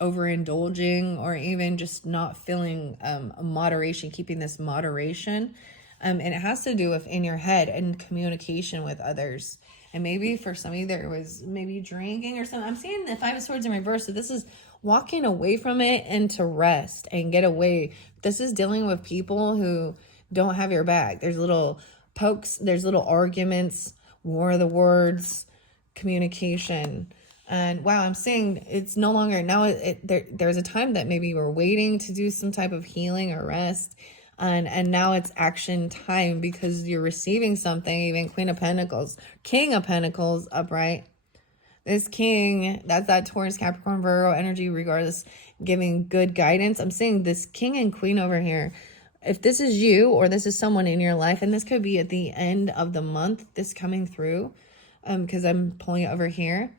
overindulging, or even just not feeling moderation, keeping this moderation. And it has to do with in your head and communication with others. And maybe for some of you, there was maybe drinking or something. I'm seeing the Five of Swords in reverse. So this is walking away from it and to rest and get away. This is dealing with people who don't have your back. There's little pokes, there's little arguments, war of the words, communication. And wow, I'm saying it's no longer, now there's a time that maybe you were waiting to do some type of healing or rest. And now it's action time because you're receiving something. Even Queen of Pentacles, King of Pentacles upright. This king, that's that Taurus, Capricorn, Virgo energy, regardless, giving good guidance. I'm saying this king and queen over here, if this is you or this is someone in your life, and this could be at the end of the month, this coming through, because I'm pulling it over here,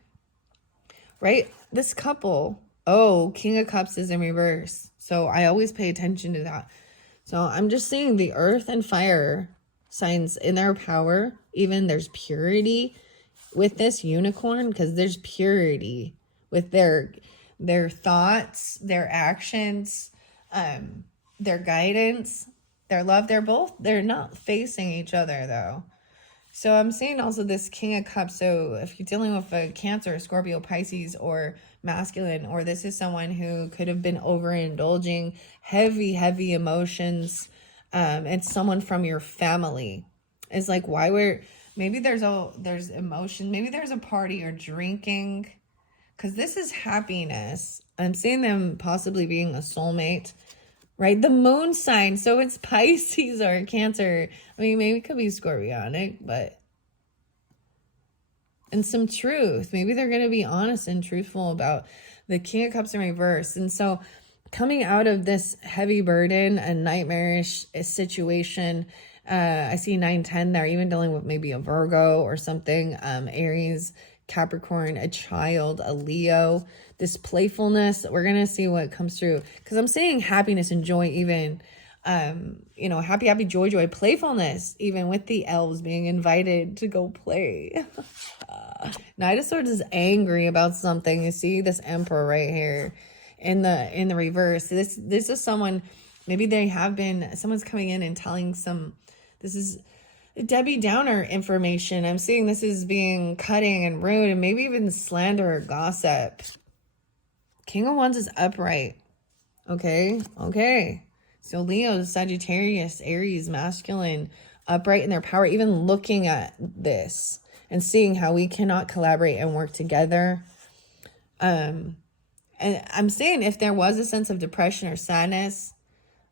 right? This couple, oh, King of Cups is in reverse. So I always pay attention to that. So I'm just seeing the earth and fire signs in their power. Even there's purity with this unicorn, because there's purity with their thoughts, their actions, their guidance, their love. They're not facing each other though. So I'm seeing also this King of Cups. So if you're dealing with a Cancer, Scorpio, Pisces, or masculine, or this is someone who could have been overindulging, heavy emotions. It's someone from your family. It's like, maybe there's emotion. Maybe there's a party or drinking, because this is happiness. I'm seeing them possibly being a soulmate, right? The moon sign. So it's Pisces or Cancer. I mean, maybe it could be Scorpionic, and some truth. Maybe they're going to be honest and truthful about the King of Cups in reverse. And so coming out of this heavy burden, a nightmarish situation, I see 9-10 there, even dealing with maybe a Virgo or something, Aries, Capricorn, a child, a Leo, this playfulness. We're going to see what comes through, because I'm saying happiness and joy, even, happy, joy, playfulness, even with the elves being invited to go play. Knight of Swords is angry about something. You see this Emperor right here in the reverse. This is someone, maybe someone's coming in and telling this is Debbie Downer information. I'm seeing this is being cutting and rude, and maybe even slander or gossip. King of Wands is upright. Okay. So Leo, Sagittarius, Aries, masculine, upright in their power, even looking at this and seeing how we cannot collaborate and work together. And I'm saying if there was a sense of depression or sadness,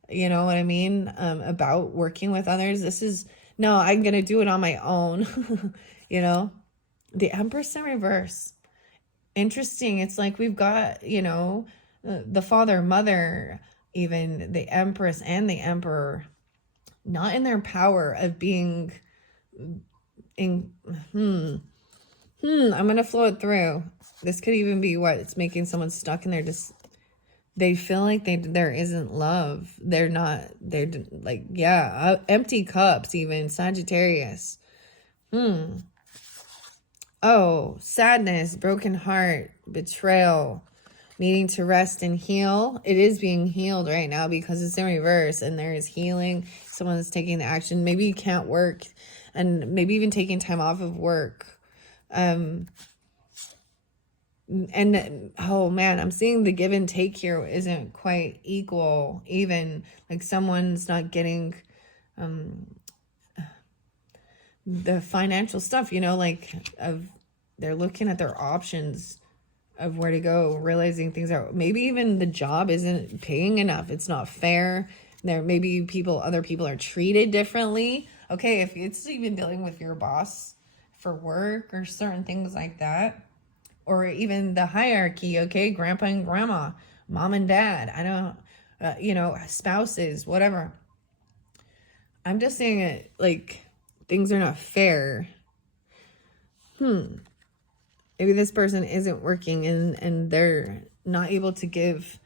you know what I mean, about working with others, no, I'm going to do it on my own. The Empress in reverse. Interesting. It's like we've got, the father, mother, even the Empress and the Emperor, not in their power of being I'm going to flow it through. This could even be it's making someone stuck in there. They feel like there isn't love. They're like, empty cups, even Sagittarius. Oh, sadness, broken heart, betrayal, needing to rest and heal. It is being healed right now because it's in reverse, and there is healing. Someone's taking the action. Maybe you can't work, and maybe even taking time off of work. And oh man, I'm seeing the give and take here isn't quite equal. Even like someone's not getting the financial stuff, they're looking at their options of where to go, realizing things are, maybe even the job isn't paying enough. It's not fair. There maybe other people are treated differently. Okay, if it's even dealing with your boss for work or certain things like that, or even the hierarchy, okay, grandpa and grandma, mom and dad, spouses, whatever. I'm just saying it like things are not fair. Maybe this person isn't working and they're not able to give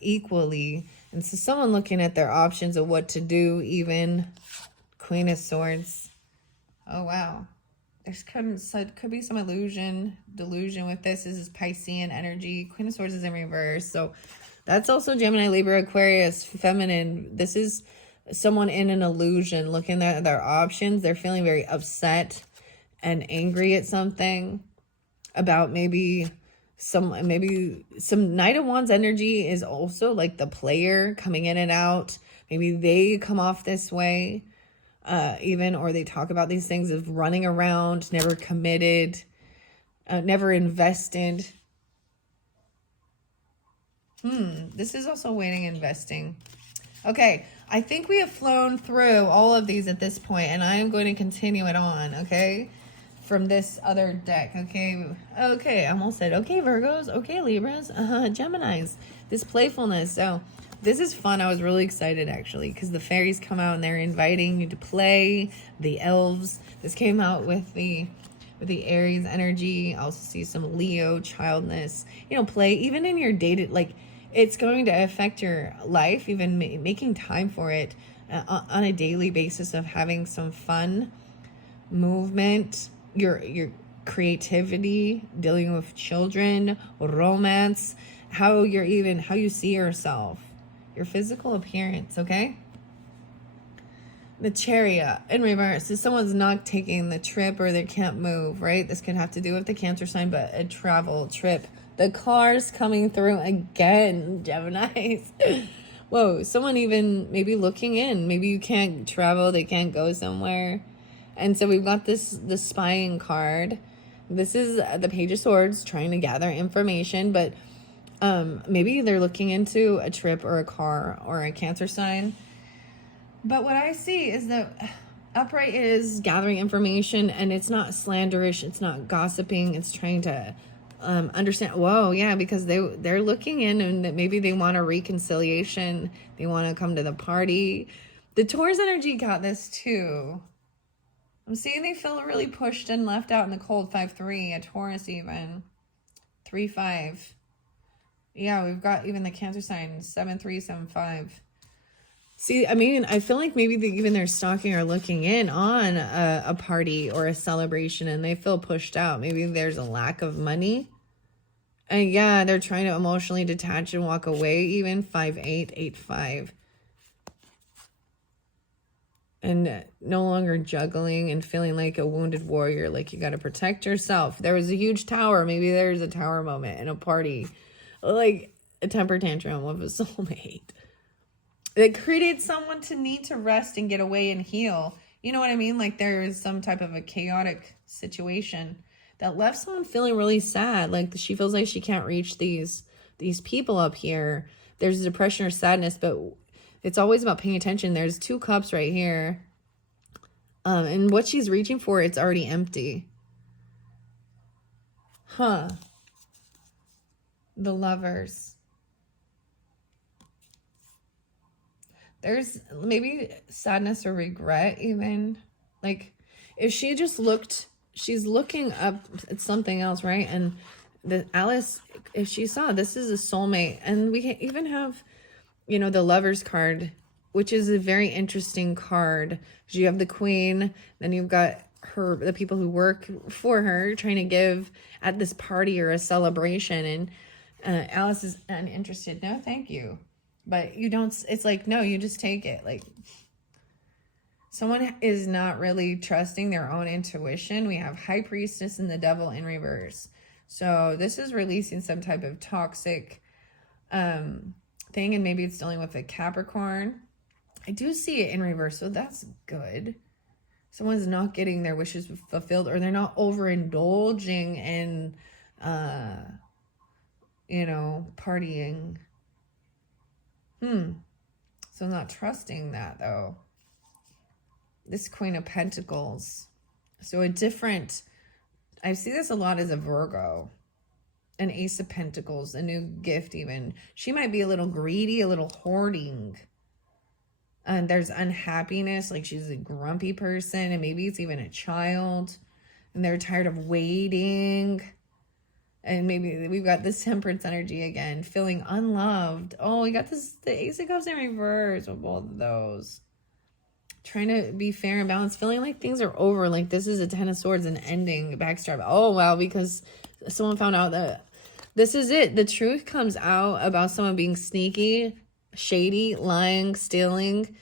equally. And so someone looking at their options of what to do, even Queen of Swords. Oh, wow. So it could be some delusion with this. This is Piscean energy. Queen of Swords is in reverse. So that's also Gemini, Libra, Aquarius, feminine. This is someone in an illusion, looking at their options. They're feeling very upset and angry at something, about maybe some Knight of Wands energy is also like the player coming in and out. Maybe they come off this way, even, or they talk about these things of running around, never committed, never invested. This is also waiting, investing. Okay, I think we have flown through all of these at this point, and I am going to continue it on, okay? From this other deck, okay? Okay, I almost said, okay, Virgos, okay, Libras, Geminis. This playfulness, so this is fun. I was really excited, actually, because the fairies come out and they're inviting you to play, the elves. This came out with the Aries energy. I also see some Leo, childness, play, even in your dated, like, it's going to affect your life, even making time for it on a daily basis, of having some fun, movement, your creativity, dealing with children, romance, how you see yourself, your physical appearance, okay? The Chariot in reverse is someone's not taking the trip, or they can't move, right? This can have to do with the Cancer sign, but a travel trip. The cars coming through again, Geminis. Whoa, someone even maybe looking in. Maybe you can't travel, they can't go somewhere. And so we've got the spying card. This is the Page of Swords, trying to gather information, but maybe they're looking into a trip or a car or a Cancer sign. But what I see is that upright is gathering information, and it's not slanderish, it's not gossiping, it's trying to understand. Whoa, yeah, because they're looking in, and that maybe they want a reconciliation, they want to come to the party. The Taurus energy got this too. I'm seeing they feel really pushed and left out in the cold. 5-3, a Taurus even 3-5. Yeah, we've got even the Cancer sign 7-3, 7-5. See, I mean, I feel like maybe even they're stalking or looking in on a party or a celebration, and they feel pushed out. Maybe there's a lack of money. And yeah, they're trying to emotionally detach and walk away, even 5-8, 8-5. And no longer juggling and feeling like a wounded warrior, like you got to protect yourself. There was a huge tower. Maybe there's a tower moment in a party, like a temper tantrum with a soulmate. That created someone to need to rest and get away and heal. You know what I mean? Like there is some type of a chaotic situation that left someone feeling really sad. Like she feels like she can't reach these people up here. There's depression or sadness, but it's always about paying attention. There's 2 cups right here. And what she's reaching for, it's already empty. The Lovers. There's maybe sadness or regret even. Like if she just she's looking up at something else, right? And Alice, if she saw this is a soulmate, and we can even have, the Lovers card, which is a very interesting card. You have the Queen, then you've got the people who work for her trying to give at this party or a celebration, and Alice is uninterested. No, thank you. But you don't, it's like, no, you just take it. Like someone is not really trusting their own intuition. We have High Priestess and the Devil in reverse. So this is releasing some type of toxic thing, and maybe it's dealing with a Capricorn. I do see it in reverse, so that's good. Someone's not getting their wishes fulfilled, or they're not overindulging in, partying. So not trusting that, though. This Queen of Pentacles. So I see this a lot as a Virgo. An Ace of Pentacles, a new gift even. She might be a little greedy, a little hoarding. And there's unhappiness, like she's a grumpy person, and maybe it's even a child. And they're tired of waiting. And maybe we've got this Temperance energy again, feeling unloved. Oh, we got the Ace of Cups in reverse with both of those. trying to be fair and balanced, feeling like things are over. Like this is a 10 of Swords, an ending, backstab. Oh, wow, because someone found out that this is it. The truth comes out about someone being sneaky, shady, lying, stealing.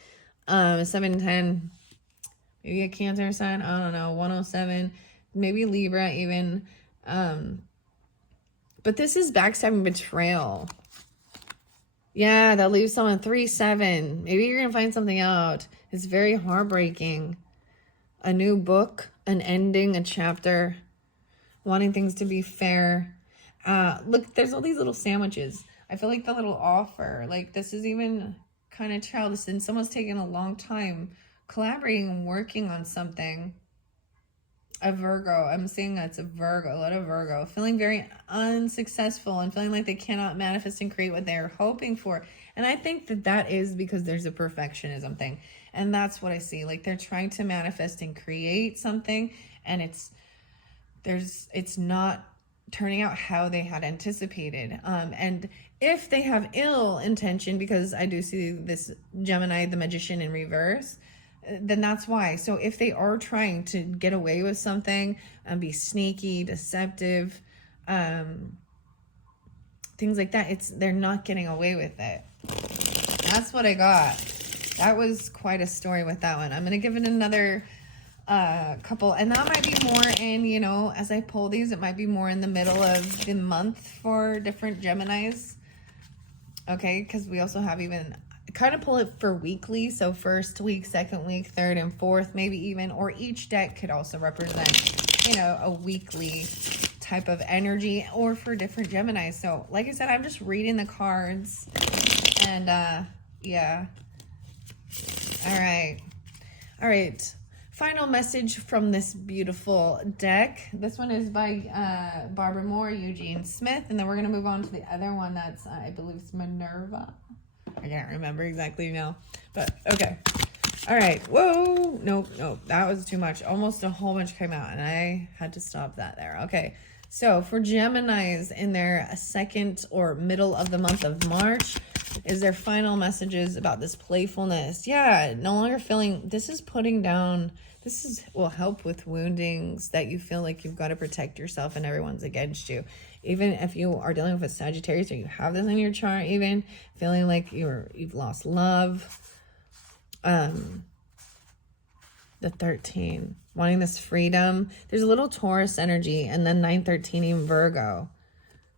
710, maybe a Cancer sign. I don't know. 107, maybe Libra even. But this is backstabbing, betrayal. Yeah, that leaves someone 3-7. Maybe you're gonna find something out. It's very heartbreaking. A new book, an ending, a chapter. Wanting things to be fair. Look, there's all these little sandwiches. I feel like the little offer, like this is even kind of childish, and someone's taking a long time collaborating and working on something. A Virgo, I'm seeing that's a Virgo, a lot of Virgo, feeling very unsuccessful and feeling like they cannot manifest and create what they're hoping for. And I think that that is because there's a perfectionism thing. And that's what I see. Like they're trying to manifest and create something, and it's not turning out how they had anticipated. And if they have ill intention, because I do see this Gemini, the Magician, in reverse, then that's why. So if they are trying to get away with something and be sneaky, deceptive, things like that, they're not getting away with it. That's what I got. That was quite a story with that one. I'm going to give it another couple, and that might be more in, you know, as I pull these, it might be more in the middle of the month for different Geminis. Okay, because we also have even kind of pull it for weekly, so first week, second week, third and fourth, maybe even, or each deck could also represent, you know, a weekly type of energy, or for different Geminis. So like I said, I'm just reading the cards, and yeah. All right, final message from this beautiful deck. This one is by Barbara Moore, Eugene Smith, and then we're gonna move on to the other one that's I believe it's Minerva. I can't remember exactly now, but okay. All right. Whoa. Nope. That was too much. Almost a whole bunch came out, and I had to stop that there. Okay. So for Geminis in their second or middle of the month of March, is their final messages about this playfulness. Yeah. No longer feeling, this is putting down, will help with woundings that you feel like you've got to protect yourself and everyone's against you. Even if you are dealing with a Sagittarius, or you have this in your chart, even feeling like you've lost love. The 13, wanting this freedom. There's a little Taurus energy, and then 9-13 even Virgo.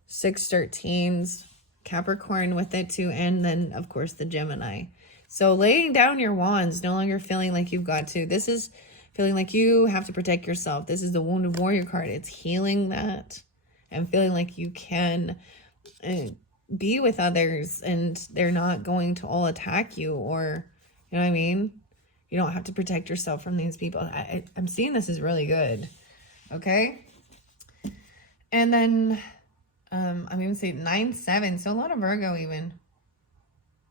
6-13's Capricorn with it too, and then of course the Gemini. So laying down your wands, no longer feeling like you've got to. This is feeling like you have to protect yourself. This is the Wounded Warrior card. It's healing that. And feeling like you can be with others and they're not going to all attack you, or, you know what I mean? You don't have to protect yourself from these people. I'm seeing this is really good. Okay. And then I'm even saying 9-7. So a lot of Virgo even.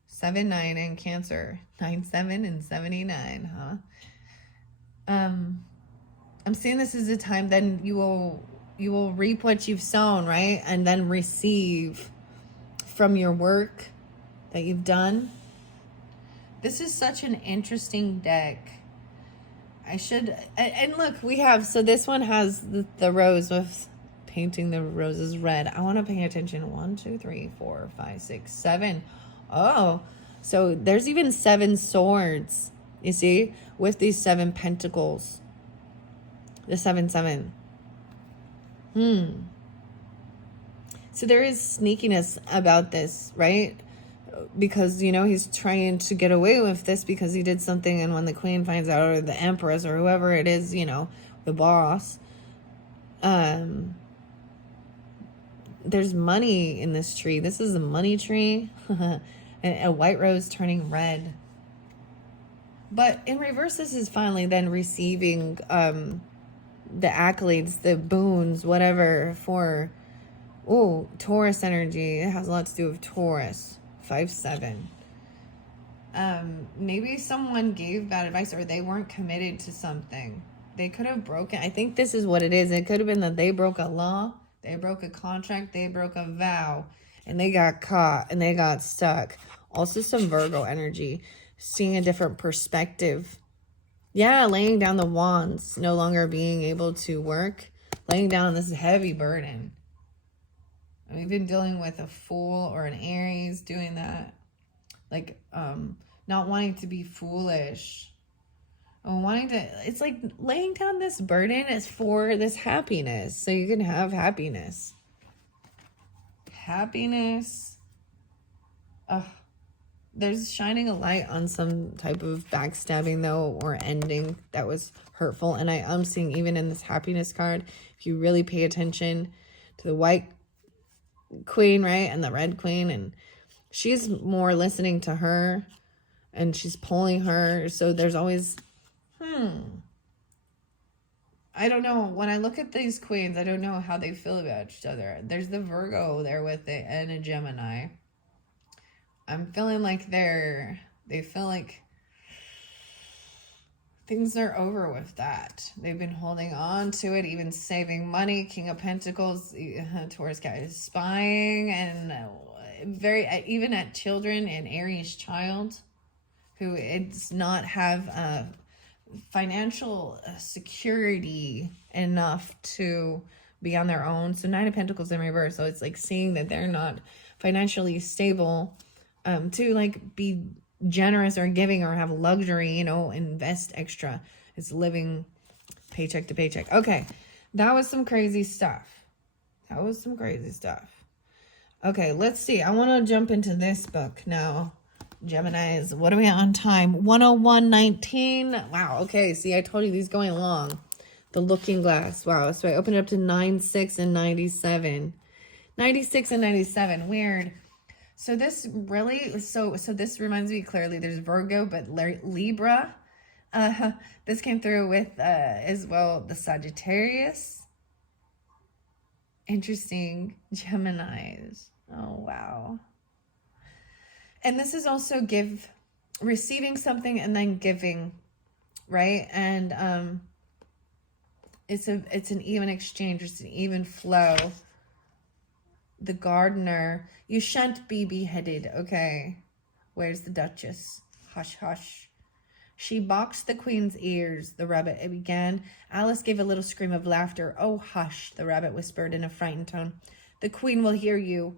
7-9 and Cancer. 9-7 and 79, huh? I'm seeing this is a time then you will reap what you've sown, right? And then receive from your work that you've done. This is such an interesting deck. And look, we have, so this one has the rose with painting the roses red. I want to pay attention. 1, 2, 3, 4, 5, 6, 7. Oh, so there's even 7 swords, you see, with these 7 pentacles. The 7-7. So there is sneakiness about this, right? Because, you know, he's trying to get away with this because he did something, and when the queen finds out, or the empress, or whoever it is, you know, the boss, there's money in this tree. This is a money tree. A white rose turning red. But in reverse, this is finally then receiving the accolades, the boons, whatever, for Taurus energy. It has a lot to do with Taurus. 5-7. Maybe someone gave bad advice, or they weren't committed to something. They could have broken. I think this is what it is. It could have been that they broke a law, they broke a contract, they broke a vow, and they got caught and they got stuck. Also some Virgo energy, seeing a different perspective Yeah, laying down the wands, no longer being able to work, laying down this heavy burden. And we've been dealing with a Fool or an Aries doing that. Like, not wanting to be foolish. Wanting to, it's like laying down this burden is for this happiness. So you can have happiness. Happiness. There's shining a light on some type of backstabbing though, or ending that was hurtful. And I'm seeing even in this happiness card, if you really pay attention to the white queen, right, and the red queen, and she's more listening to her and she's pulling her. So there's always, I don't know. When I look at these queens, I don't know how they feel about each other. There's the Virgo there with it and a Gemini. I'm feeling like they feel like things are over with that. They've been holding on to it, even saving money. King of Pentacles, Taurus guy is spying, and even at children, an Aries child who does not have financial security enough to be on their own. So 9 of Pentacles in reverse. So it's like seeing that they're not financially stable to like be generous or giving or have luxury, you know, invest extra. It's living paycheck to paycheck. Okay, that was some crazy stuff. Okay, let's see. I want to jump into this book now. Geminis, what are we on time? 101:19. Wow, okay. See, I told you these going long. The Looking Glass. Wow, so I opened it up to 96 and 97. 96 and 97. Weird. So this really, so this reminds me clearly, there's Virgo, but Libra. This came through with as well the Sagittarius. Interesting. Geminis. Oh, wow. And this is also receiving something and then giving, right? And it's an even exchange, it's an even flow. The Gardener, you shan't be beheaded, okay? Where's the Duchess? Hush, hush. She boxed the Queen's ears, the rabbit it began. Alice gave a little scream of laughter. Oh, hush, the rabbit whispered in a frightened tone. The Queen will hear you.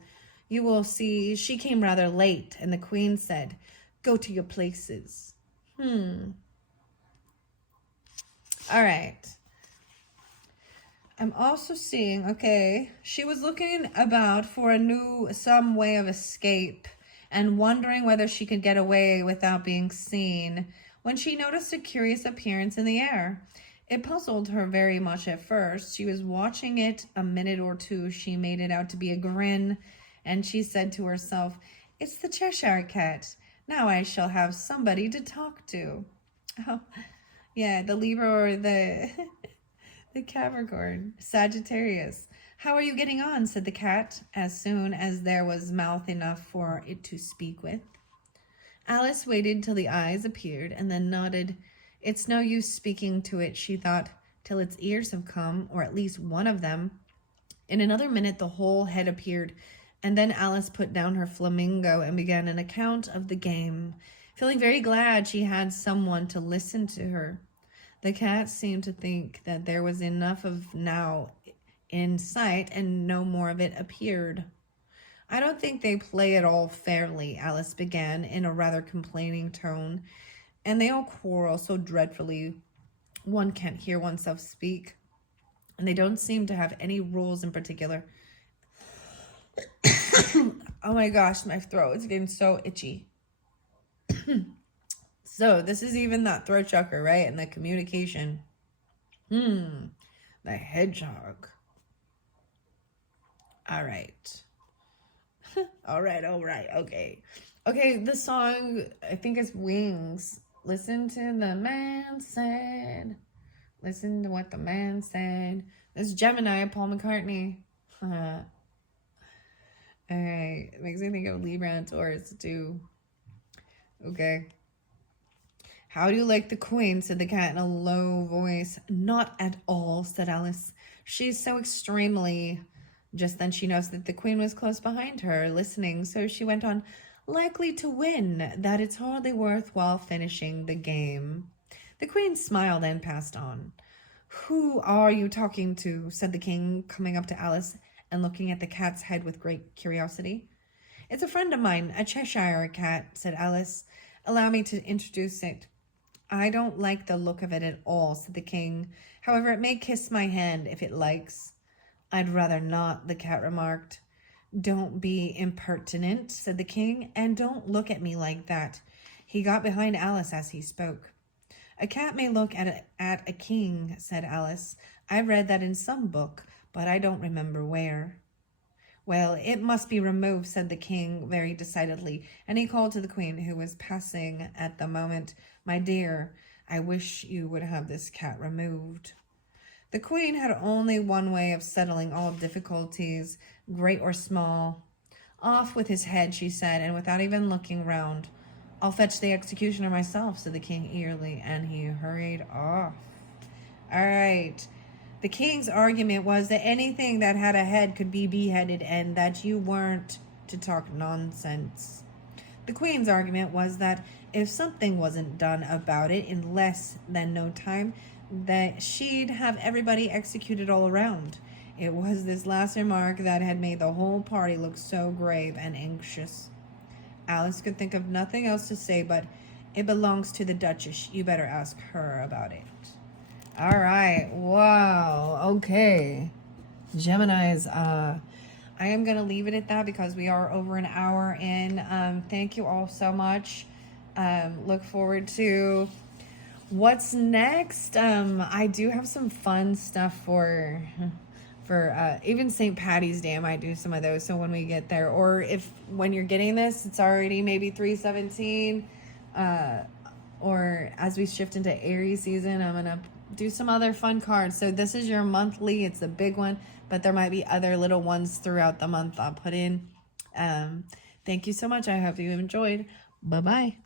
You will see she came rather late, and the Queen said, go to your places. All right. I'm also seeing, okay, she was looking about for some way of escape and wondering whether she could get away without being seen when she noticed a curious appearance in the air. It puzzled her very much at first. She was watching it a minute or two. She made it out to be a grin, and she said to herself, it's the Cheshire Cat. Now I shall have somebody to talk to. Oh, yeah, the Libra or the... The Capricorn, Sagittarius. How are you getting on? Said the cat, as soon as there was mouth enough for it to speak with. Alice waited till the eyes appeared and then nodded. It's no use speaking to it, she thought, till its ears have come, or at least one of them. In another minute, the whole head appeared, and then Alice put down her flamingo and began an account of the game, feeling very glad she had someone to listen to her. The cat seemed to think that there was enough of now in sight and no more of it appeared. I don't think they play it all fairly, Alice began in a rather complaining tone, and they all quarrel so dreadfully. One can't hear oneself speak, and they don't seem to have any rules in particular. Oh my gosh, my throat is getting so itchy. So this is even that throat chakra, right? And the communication. The hedgehog. All right. All right. Okay. Okay, the song, I think it's Wings. Listen to the man said. Listen to what the man said. This is Gemini, Paul McCartney. All right. It makes me think of Libra and Taurus too. Okay. How do you like the Queen? Said the cat in a low voice. Not at all, said Alice. She's so extremely... Just then she noticed that the Queen was close behind her, listening, so she went on, likely to win, that it's hardly worthwhile finishing the game. The queen smiled and passed on. "Who are you talking to?" said the king, coming up to Alice and looking at the cat's head with great curiosity. "It's a friend of mine, a Cheshire cat," said Alice. "Allow me to introduce it." "I don't like the look of it at all," said the king. "However, it may kiss my hand if it likes." "I'd rather not," the cat remarked. "Don't be impertinent," said the king, "and don't look at me like that." He got behind Alice as he spoke. "A cat may look at a king," said Alice. "I read that in some book, but I don't remember where." "Well, it must be removed," said the king very decidedly, and he called to the queen, who was passing at the moment. "My dear, I wish you would have this cat removed." The queen had only one way of settling all difficulties, great or small. "Off with his head," she said, and without even looking round. "I'll fetch the executioner myself," said the king eagerly, and he hurried off. All right. The king's argument was that anything that had a head could be beheaded and that you weren't to talk nonsense. The queen's argument was that if something wasn't done about it in less than no time, that she'd have everybody executed all around. It was this last remark that had made the whole party look so grave and anxious. Alice could think of nothing else to say but, "It belongs to the Duchess. You better ask her about it." All right. Wow. Okay. Gemini's, I am going to leave it at that because we are over an hour in. Thank you all so much. Look forward to what's next. I do have some fun stuff for even St. Patty's Day. I might do some of those. So when we get there, or when you're getting this, it's already maybe 3/17, or as we shift into Aries season, I'm going to do some other fun cards. So this is your monthly. It's a big one, but there might be other little ones throughout the month I'll put in. Thank you so much. I hope you enjoyed. Bye-bye.